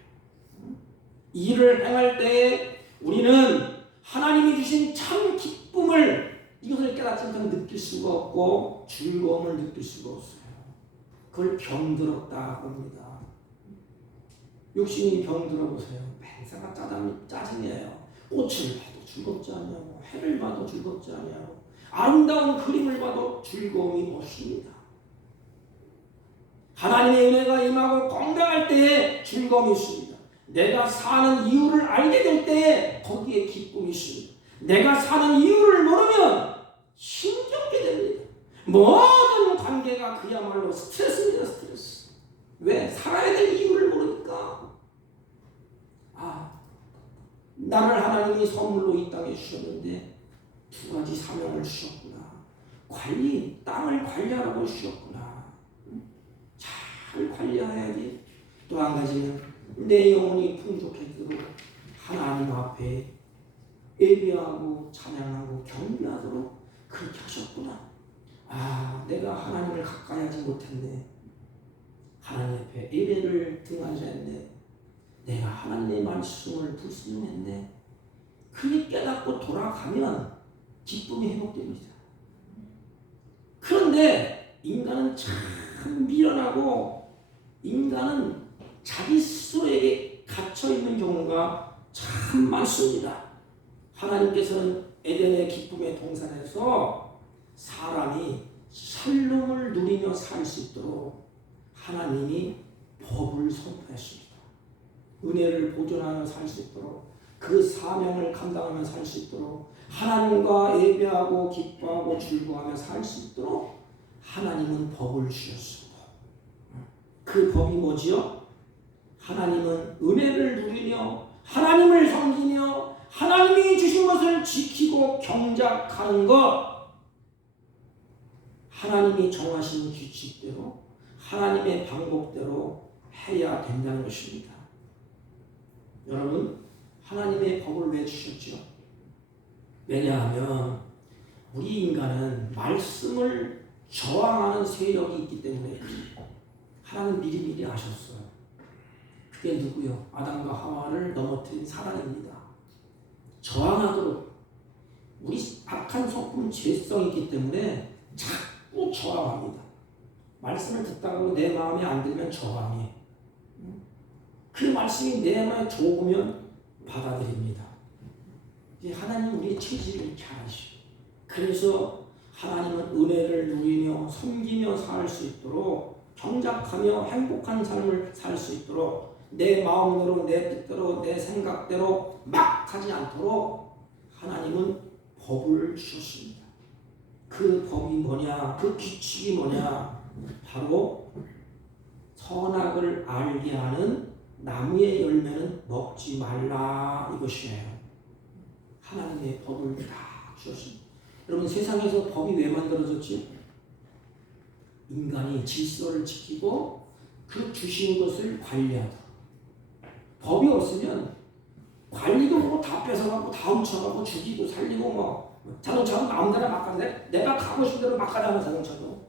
일을 행할 때 우리는 하나님이 주신 참 기쁨을 이것을 깨닫지 못하면 느낄 수가 없고 즐거움을 느낄 수가 없어요. 그걸 병들었다고 합니다. 욕심이 병들어보세요. 맨사가 짜증이에요. 꽃을 봐도 즐겁지 않냐고, 해를 봐도 즐겁지 않냐고, 아름다운 그림을 봐도 즐거움이 없습니다. 하나님의 은혜가 임하고 건강할 때에 즐거움이 있습니다. 내가 사는 이유를 알게 될 때에 거기에 기쁨이 있습니다. 내가 사는 이유를 모르면 힘겹게 됩니다. 모든 관계가 그야말로 스트레스입니다. 스트레스. 왜? 살아야 될 이유를 모르니까. 나를 하나님이 선물로 이 땅에 주셨는데 두 가지 사명을 주셨구나. 땅을 관리하라고 주셨구나. 잘 관리해야지. 또 한 가지는 내 영혼이 풍족해지도록 하나님 앞에 예배하고 찬양하고 경배하도록 그렇게 하셨구나. 내가 하나님을 가까이 하지 못했네. 하나님 앞에 예배를 등한시했네. 내가 하나님의 말씀을 불순종했네. 그게 깨닫고 돌아가면 기쁨이 회복됩니다. 그런데 인간은 참 미련하고 인간은 자기 스스로에게 갇혀있는 경우가 참 많습니다. 하나님께서는 에덴의 기쁨의 동산에서 사람이 샬롬을 누리며 살 수 있도록 하나님이 법을 선포했습니다. 은혜를 보존하며 살 수 있도록 그 사명을 감당하며 살 수 있도록 하나님과 예배하고 기뻐하고 즐거워하며 살 수 있도록 하나님은 법을 주셨습니다. 그 법이 뭐지요? 하나님은 은혜를 누리며 하나님을 섬기며 하나님이 주신 것을 지키고 경작하는 것, 하나님이 정하신 규칙대로 하나님의 방법대로 해야 된다는 것입니다. 여러분, 하나님의 법을 왜 주셨죠? 왜냐하면 우리 인간은 말씀을 저항하는 세력이 있기 때문에 하나님 미리미리 아셨어요. 그게 누구요? 아담과 하와를 넘어뜨린 사단입니다. 저항하도록. 우리 악한 성품 죄성이 있기 때문에 자꾸 저항합니다. 말씀을 듣다가 내 마음에 안 들면 저항해. 그 말씀이 내 마음에 좋으면 받아들입니다. 하나님은 우리의 체질을 이렇게 아시고, 그래서 하나님은 은혜를 누리며 섬기며 살 수 있도록 경작하며 행복한 삶을 살 수 있도록 내 마음대로 내 뜻대로 내 생각대로 막 하지 않도록 하나님은 법을 주셨습니다. 그 법이 뭐냐? 그 규칙이 뭐냐? 바로 선악을 알게 하는 나무의 열매는 먹지 말라, 이것이에요. 하나님의 법을 다 주셨습니다. 여러분, 세상에서 법이 왜 만들어졌지? 인간이 질서를 지키고 그 주신 것을 관리하도록. 법이 없으면 관리도 뭐 다 뺏어가고 다 훔쳐가고 죽이고 살리고 뭐 자동차도 마음대로 막 가는데 내가 가고 싶은 대로 막 가자는 자동차도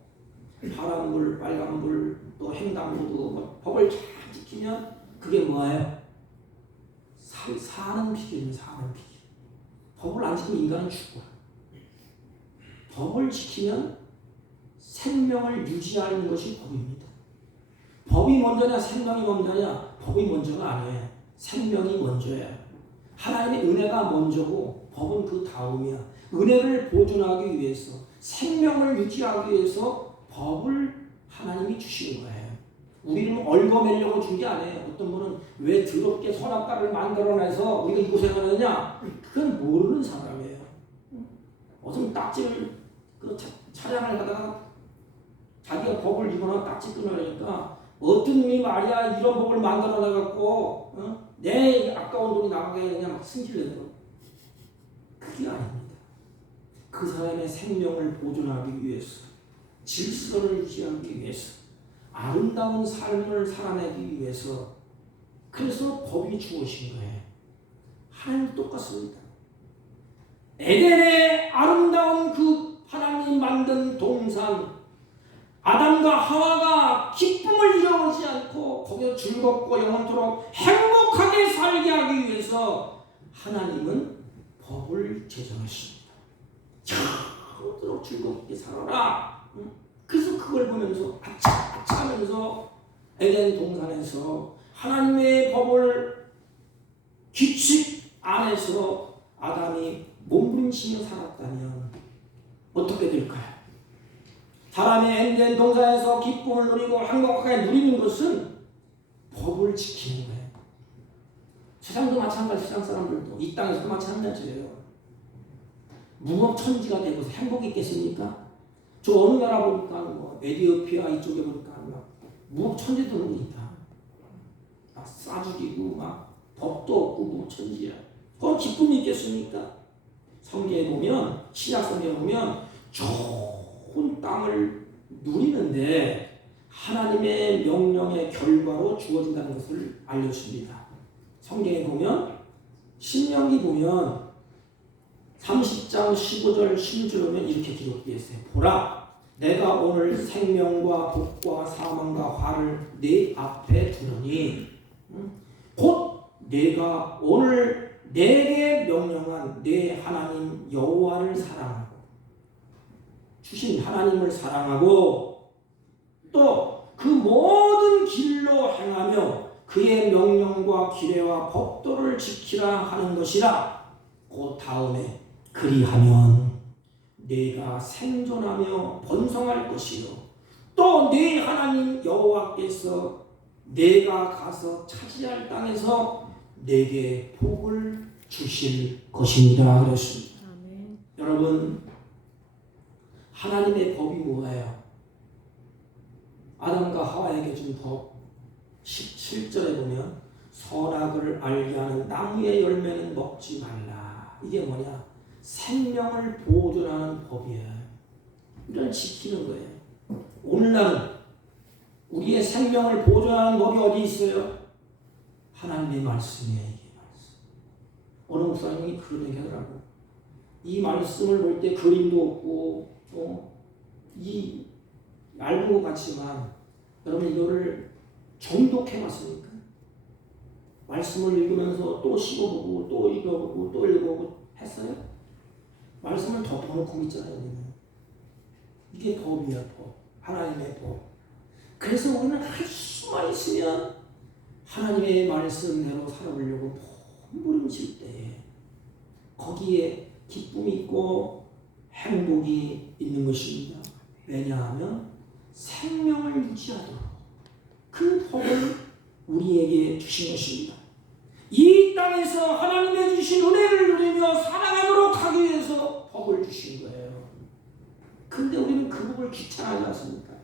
파란불, 빨간불, 또 횡단보도 뭐 법을 잘 지키면 그게 뭐예요? 사는 비결입니다. 사는 비결. 법을 안 지키면 인간은 죽어요. 법을 지키면 생명을 유지하는 것이 법입니다. 법이 먼저냐 생명이 먼저냐? 법이 먼저가 아니에요. 생명이 먼저야. 하나님의 은혜가 먼저고 법은 그 다음이야. 은혜를 보존하기 위해서 생명을 유지하기 위해서 법을 하나님이 주시는 거예요. 우리는 얽어매려고 준 게 아니에요. 어떤 분은 왜 더럽게 선악과를 만들어내서 우리가 이 고생을 하느냐? 그건 모르는 사람이에요. 어떤 딱지를 차량을 하다가 자기가 법을 입거나 딱지 끊으려니까 어떤 놈이 말이야 이런 법을 만들어내갖고 내 아까운 돈이 나가게 그냥 막 승질내는 거. 그게 아닙니다. 그 사람의 생명을 보존하기 위해서, 질서를 유지하기 위해서, 아름다운 삶을 살아내기 위해서, 그래서 법이 주어진 거예요. 하나님 똑같습니다. 에덴의 아름다운 그 하나님 만든 동산, 아담과 하와가 기쁨을 잃어버리지 않고 거기서 즐겁고 영원토록 행복하게 살게 하기 위해서 하나님은 법을 제정하십니다. 영원토록 즐겁게 살아라. 그래서 그걸 보면서 아차 하면서 에덴 동산에서 하나님의 법을 규칙 안에서 아담이 몸부림치며 살았다면 어떻게 될까요? 사람이 에덴 동산에서 기쁨을 누리고 행복하게 누리는 것은 법을 지키는 거예요. 세상도 마찬가지, 세상 사람들도 이 땅에서도 마찬가지예요. 무법천지가 되고서 행복이 있겠습니까? 저 어느 나라 보니까 뭐 에티오피아 이쪽에 보니까 막 무법천지들입니다. 막 싸죽이고 막 법도 없고 무법천지야. 그건 기쁨이 있겠습니까? 성경에 보면, 신약 성경에 보면 좋은 땅을 누리는데 하나님의 명령의 결과로 주어진다는 것을 알려줍니다. 성경에 보면, 신명기 보면 30장 15절 16절 보면 이렇게 기록되어 있어요. 보라, 내가 오늘 생명과 복과 사망과 화를 네 앞에 두노니 곧 내가 오늘 내게 명령한 내 하나님 여호와를 사랑하고 주신 하나님을 사랑하고 또 그 모든 길로 행하며 그의 명령과 규례와 법도를 지키라 하는 것이라. 그 다음에 그리하면 내가 생존하며 번성할 것이요 또 내 하나님 여호와께서 내가 가서 차지할 땅에서 내게 복을 주실 것입니다. 그렇습니다. 아멘. 여러분, 하나님의 법이 뭐예요? 아담과 하와에게 준 법 17절에 보면 선악을 알게 하는 나무의 열매는 먹지 말라. 이게 뭐냐? 생명을 보존하는 법이에요. 이걸 지키는 거예요. 오늘날은 우리의 생명을 보존하는 법이 어디 있어요? 하나님의 말씀이에요. 이게 말씀. 어느 목사님이 그런 얘기 하더라고. 이 말씀을 볼 때 그림도 없고 이 얇은 것 같지만 여러분 이거를 정독해 봤습니까? 말씀을 읽으면서 또 씹어보고 또 읽어보고 또 읽어보고 했어요? 말씀을 덮어놓고 있잖아요. 우리는. 이게 법이야, 법. 하나님의 법. 그래서 우리는 할 수만 있으면 하나님의 말씀대로 살아보려고 몸부림칠 때 거기에 기쁨이 있고 행복이 있는 것입니다. 왜냐하면 생명을 유지하도록 그 법을 우리에게 주신 것입니다. 이 땅에서 하나님의 주신 은혜를 누리며 살아가도록 하기 위해서 법을 주신 거예요. 근데 우리는 그 법을 귀찮아하지 않습니까?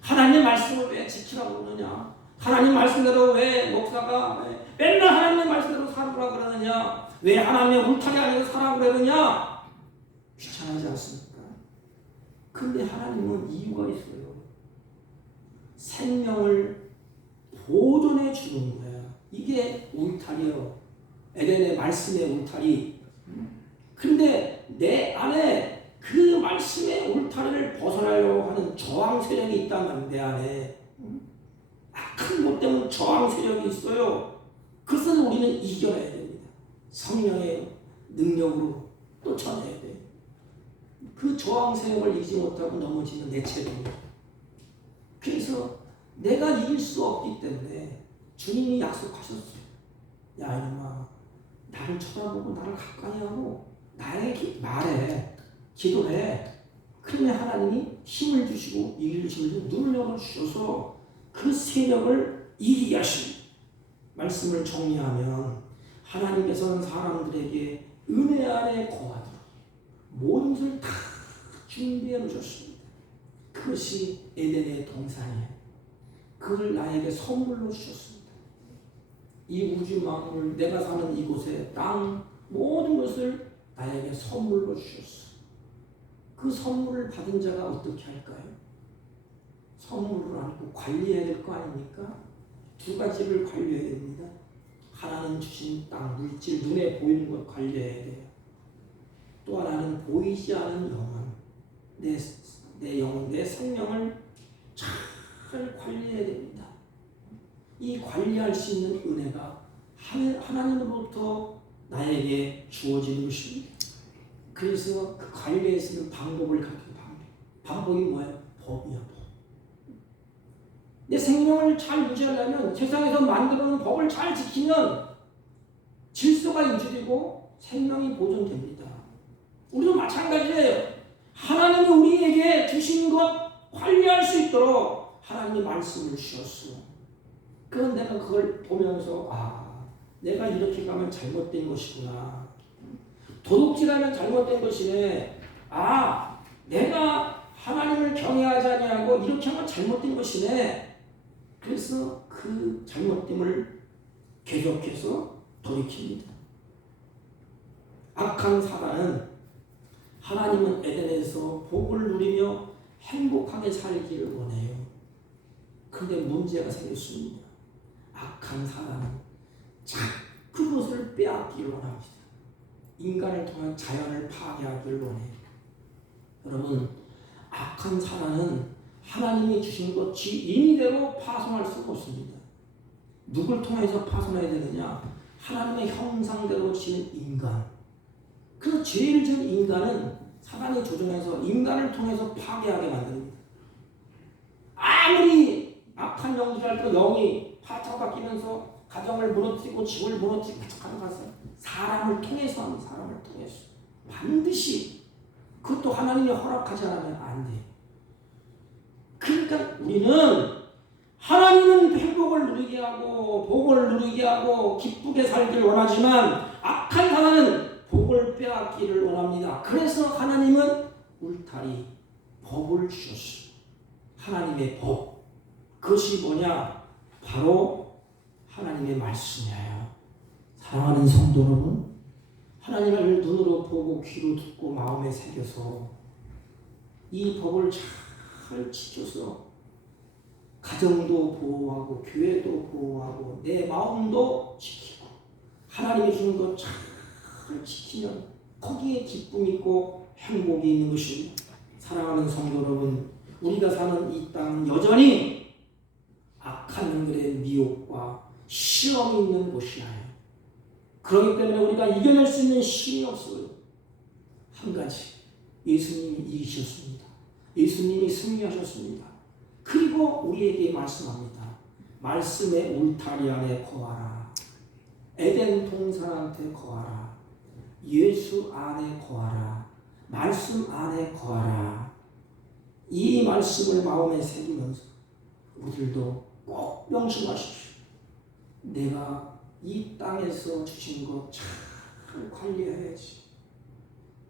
하나님의 말씀을 왜 지키라고 그러느냐? 하나님 말씀대로 왜 목사가 맨날 하나님의 말씀대로 살으라고 그러느냐? 왜 하나님의 울타리 안에서 살라고 그러느냐? 귀찮아하지 않습니까? 근데 하나님은 이유가 있어요. 생명을 보존해 주는 거야. 이게 울타리요. 에덴의 말씀의 울타리. 근데 내 안에 그 말씀의 울타리를 벗어나려고 하는 저항 세력이 있다면 내 안에 악한 것 때문에 저항 세력이 있어요. 그래서 우리는 이겨내야 됩니다. 성령의 능력으로 쫓아내야 돼. 그래서 우리는 이겨내야 됩니다. 성령의 능력으로 쫓아내야 돼. 그래서 우리는 이겨내야 됩니다. 성령의 능력으로 쫓아내야 돼. 그래서 우리는 이겨내야 됩니다. 성령의 능력으로 쫓아내야 돼. 그래서 우리는 이겨내야 됩니다. 성령의 능력으로 쫓아내야 돼. 그래서 우리는 이겨내야 됩니다. 그 저항세력을 이기지 못하고 넘어지는 내 체력입니다. 그래서 내가 이길 수 없기 때문에 주님이 약속하셨어요. 야 이놈아, 나를 쳐다보고 나를 가까이 하고 나에게 말해, 기도해. 그러면 하나님이 힘을 주시고 이길 힘을 눈을 열어주셔서 그 세력을 이기게 하십니다. 말씀을 정리하면 하나님께서는 사람들에게 은혜 안에 거하도록 모든 것을 다 준비해 놓으셨습니다. 그것이 에덴의 동산이에요. 그걸 나에게 선물로 주셨습니다. 이 우주 만물을, 내가 사는 이곳에 땅 모든 것을 나에게 선물로 주셨어. 그 선물을 받은 자가 어떻게 할까요? 선물을 안고 관리해야 될 거 아닙니까? 두 가지를 관리해야 됩니다. 하나는 주신 땅, 물질, 눈에 보이는 것 관리해야 돼요. 또 하나는 보이지 않은 영혼, 내 영혼, 내 생명을 잘 관리해야 됩니다. 이 관리할 수 있는 은혜가 하나님으로부터 나에게 주어지는 것입니다. 그래서 그 관리에 쓰는 방법을 가르쳐요. 방법이 뭐예요? 법이야, 법. 내 생명을 잘 유지하려면 세상에서 만들어 놓은 법을 잘 지키면 질서가 유지되고 생명이 보존됩니다. 우리도 마찬가지예요. 하나님이 우리에게 주신 것 관리할 수 있도록 하나님의 말씀을 주셨어. 그럼 내가 그걸 보면서 내가 이렇게 가면 잘못된 것이구나. 도둑질하면 잘못된 것이네. 내가 하나님을 경외하지 아니하고 이렇게 하면 잘못된 것이네. 그래서 그 잘못됨을 계속해서 돌이킵니다. 악한 사단은 하나님은 에덴에서 복을 누리며 행복하게 살기를 원해요. 그런데 문제가 생겼습니다. 악한 사단은 자꾸 그것을 빼앗기를 원합니다. 인간을 통한 자연을 파괴하기를 원해요. 여러분, 악한 사단은 하나님이 주신 것 임의대로 파손할 수가 없습니다. 누굴 통해서 파손해야 되느냐? 하나님의 형상대로 지은 인간. 그래서 제일 전 인간은 사단이 조종해서 인간을 통해서 파괴하게 만듭니다. 아무리 악한 영들이 할때 영이 파탄바뀌면서 가정을 무너뜨리고 집을 무너뜨리고 가져가서 사람을 통해서 합니다. 사람을 통해서 반드시 그것도 하나님이 허락하지 않으면 안 돼요. 그러니까 우리는 하나님은 행복을 누리게 하고 복을 누리게 하고 기쁘게 살기를 원하지만 악한 사람은 복을 빼앗기를 원합니다. 그래서 하나님은 울타리, 법을 주셨어요. 하나님의 법. 그것이 뭐냐? 바로 하나님의 말씀이에요. 사랑하는 성도 여러분, 하나님을 눈으로 보고 귀로 듣고 마음에 새겨서 이 법을 잘 지켜서 가정도 보호하고 교회도 보호하고 내 마음도 지키고 하나님이 주는 것 잘 지키면 거기에 기쁨이 있고 행복이 있는 것입니다. 사랑하는 성도 여러분, 우리가 사는 이 땅은 여전히 악한 영들의 미혹과 시험이 있는 곳이에요. 그렇기 때문에 우리가 이겨낼 수 있는 힘이 없어요. 한 가지, 예수님이 이기셨습니다. 예수님이 승리하셨습니다. 그리고 우리에게 말씀합니다. 말씀의 울타리 안에 거하라. 에덴 동산한테 거하라. 예수 안에 거하라. 말씀 안에 거하라. 이 말씀을 마음에 새기면서 우리들도 꼭 명심하십시오. 내가 이 땅에서 주신 것 잘 관리해야지.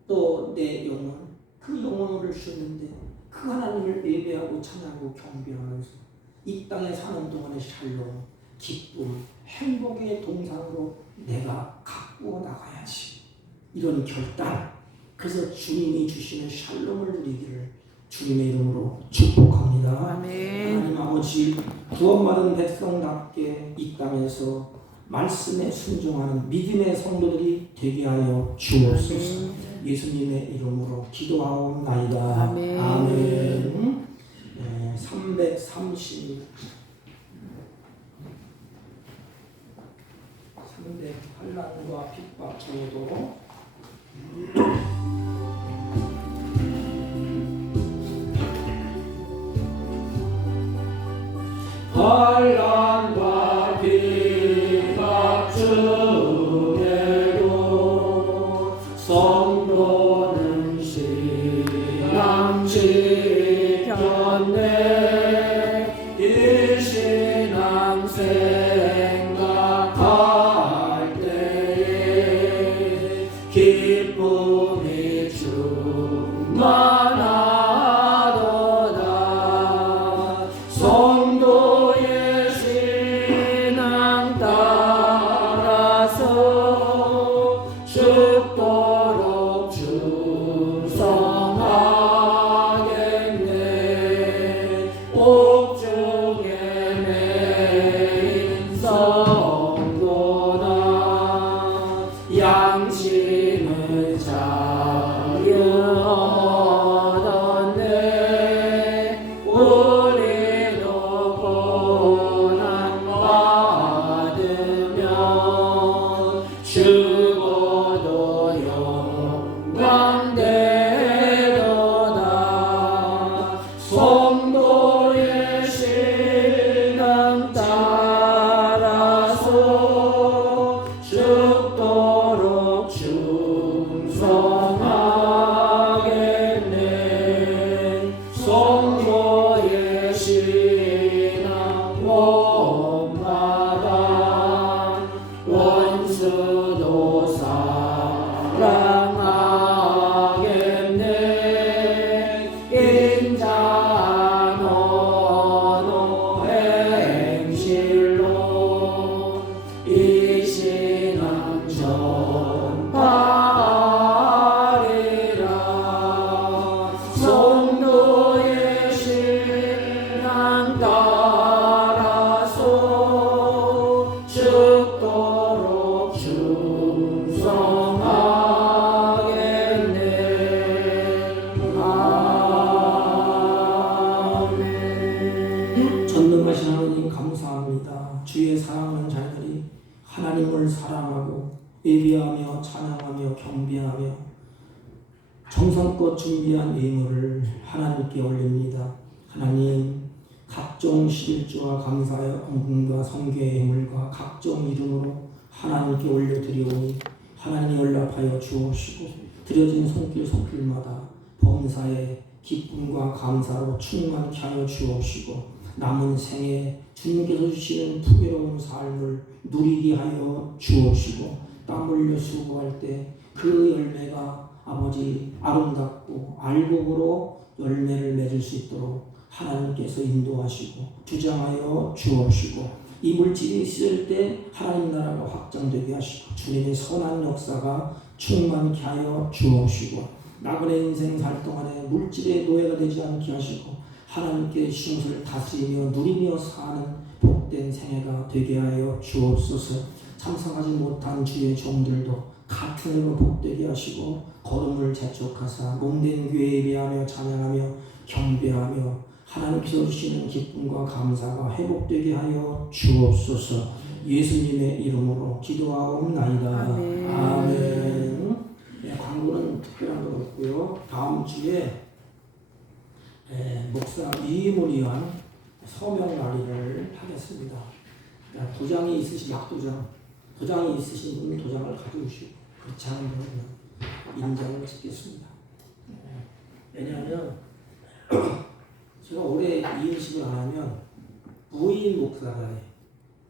또 내 영혼, 그 영혼을 주셨는데 그 하나님을 예배하고 찬양하고 경배하면서 이 땅에 사는 동안의 샬롬, 기쁨, 행복의 동산으로 내가 갖고 나가야지. 이런 결단. 그래서 주님이 주시는 샬롬을 누리기를 주님의 이름으로 축복합니다. 아멘. 하나님 아버지, 구원받은 백성답게 이 땅에서 말씀에 순종하는 믿음의 성도들이 되게 하여 주옵소서. 예수님의 이름으로 기도하옵나이다. 아멘. 아멘. 330 환난과 핍박 저도 환난과 비박 중에도 성도는 신앙 지켰네. 이 신앙 생각할 때에 기쁨이 충만하도다. 성도의 신앙 따라서 죽도록 충성하겠네. 옥중에 매인 성도나 양심의 자유 얻었네. 우리도 고난 받으며 죽어도 영광 되도다. 성도의 신앙 따라서 죽도록 충성하겠네. 성도의 신앙 원마다 원수도 사랑하겠네. 인자한 언어 행실로 이 신앙 전하리라. 성도의 신앙 따라서 죽도록 충성하겠네. 아멘. 전능하신 하나님 감사합니다. 주의 사랑하는 자녀들이 하나님을 사랑하고 예배하며 찬양하며 경배하며 정성껏 준비한 예물을 하나님께 올립니다. 하나님, 각종 11조와 감사의 헌금과 성교의 예물과 각종 이름으로 하나님께 올려드리오니 하나님 연락하여 주옵시고 드려진 손길마다 범사에 기쁨과 감사로 충만케 하여 주옵시고 남은 생에 주님께서 주시는 풍요로운 삶을 누리게 하여 주옵시고 땀 흘려 수고할 때 그 열매가 아버지 아름답고 알곡으로 열매를 맺을 수 있도록 하나님께서 인도하시고 주장하여 주옵시고 이 물질이 있을 때 하나님 나라가 확장되게 하시고 주님의 선한 역사가 충만케 하여 주옵시고 나그네 인생 살 동안에 물질의 노예가 되지 않게 하시고 하나님께 주신 것을 다스리며 누리며 사는 복된 생애가 되게 하여 주옵소서. 참석하지 못한 주의 종들도 같은 의로 복되게 하시고 걸음을 재촉하사 몸된 교회 예배하며 찬양하며 경배하며 하나님께서 주시는 기쁨과 감사가 회복되게 하여 주옵소서. 예수님의 이름으로 기도하옵나이다. 아멘. 아멘. 네, 광고는 특별한 건 없고요. 다음 주에 목사 이모리한 서명 날리를 하겠습니다. 도장이 있으신 도장이 있으신 분은 도장을 가져오시고 그렇지 않은 분은 인장을 찍겠습니다. 왜냐하면 제가 올해 이음식을 안 하면 부인 목사가 해.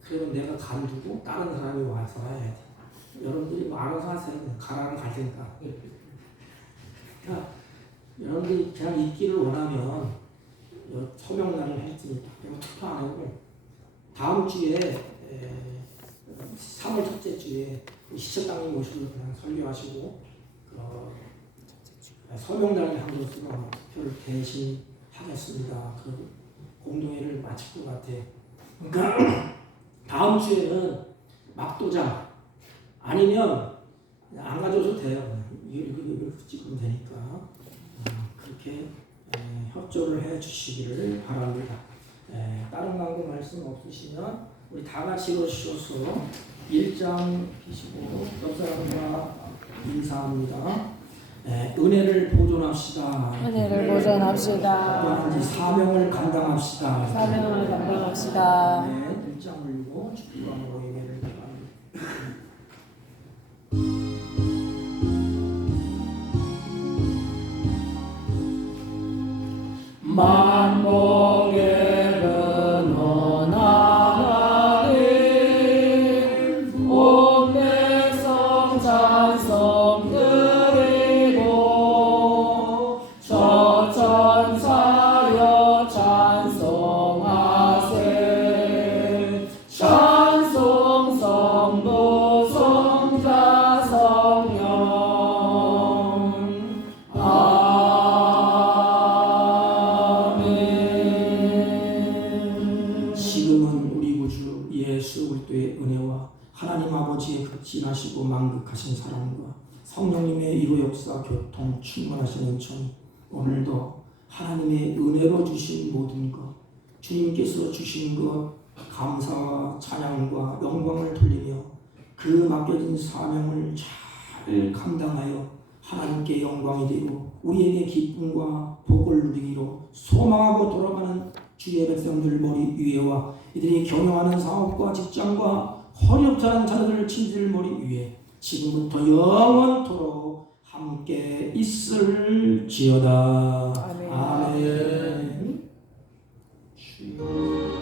그러면 내가 간두고 다른 사람이 와서 해야 돼. 여러분들이 뭐 알아서 하세요. 가라는 갈 테니까. 그러니까 여러분들이 그냥 있기를 원하면 서명날을 했으니까 투표 안 하고 다음 주에 3월 첫째 주에 시청장님 모시고 그냥 설교하시고 서명날을 한 것으로 투표를 대신 하겠습니다. 그 공동회를 마칠 것 같아. 그러니까 다음 주에는 막도장 아니면 안 가져오셔도 돼요. 이렇게 찍으면 되니까 그렇게 협조를 해 주시기를 바랍니다. 다른 광고 말씀 없으시면 우리 다 같이 일어서셔서 1장 피시고 옆 사람과 인사합니다. 네, 은혜를 보존합시다. 은혜를 보존합시다. 또한 사명을 감당합시다. 사명을 감당합시다. 네, 일장 올리고 축복함으로 예배를 드립니다. 만복의 근원 하나님 온 백성 찬송 드리고 저천사여 찬송하세 찬송 성도 성자 성령 지금은 우리 구주 예수 그리스도의 은혜와 하나님 아버지의 극진하시고 만극하신 사랑과 성령님의 이루 역사 교통 충만하신 은총이 오늘도 하나님의 은혜로 주신 모든 것 주님께서 주신 것 감사와 찬양과 영광을 돌리며 그 맡겨진 사명을 잘 감당하여 하나님께 영광이 되고 우리에게 기쁨과 복을 누리기로 소망하고 돌아가는 주의 백성들 머리 위에와 이들이 경영하는 사업과 직장과 허리 없자는 자녀들 친지들 머리 위에 지금부터 영원토록 함께 있을지어다. 아멘. 아멘. 주여.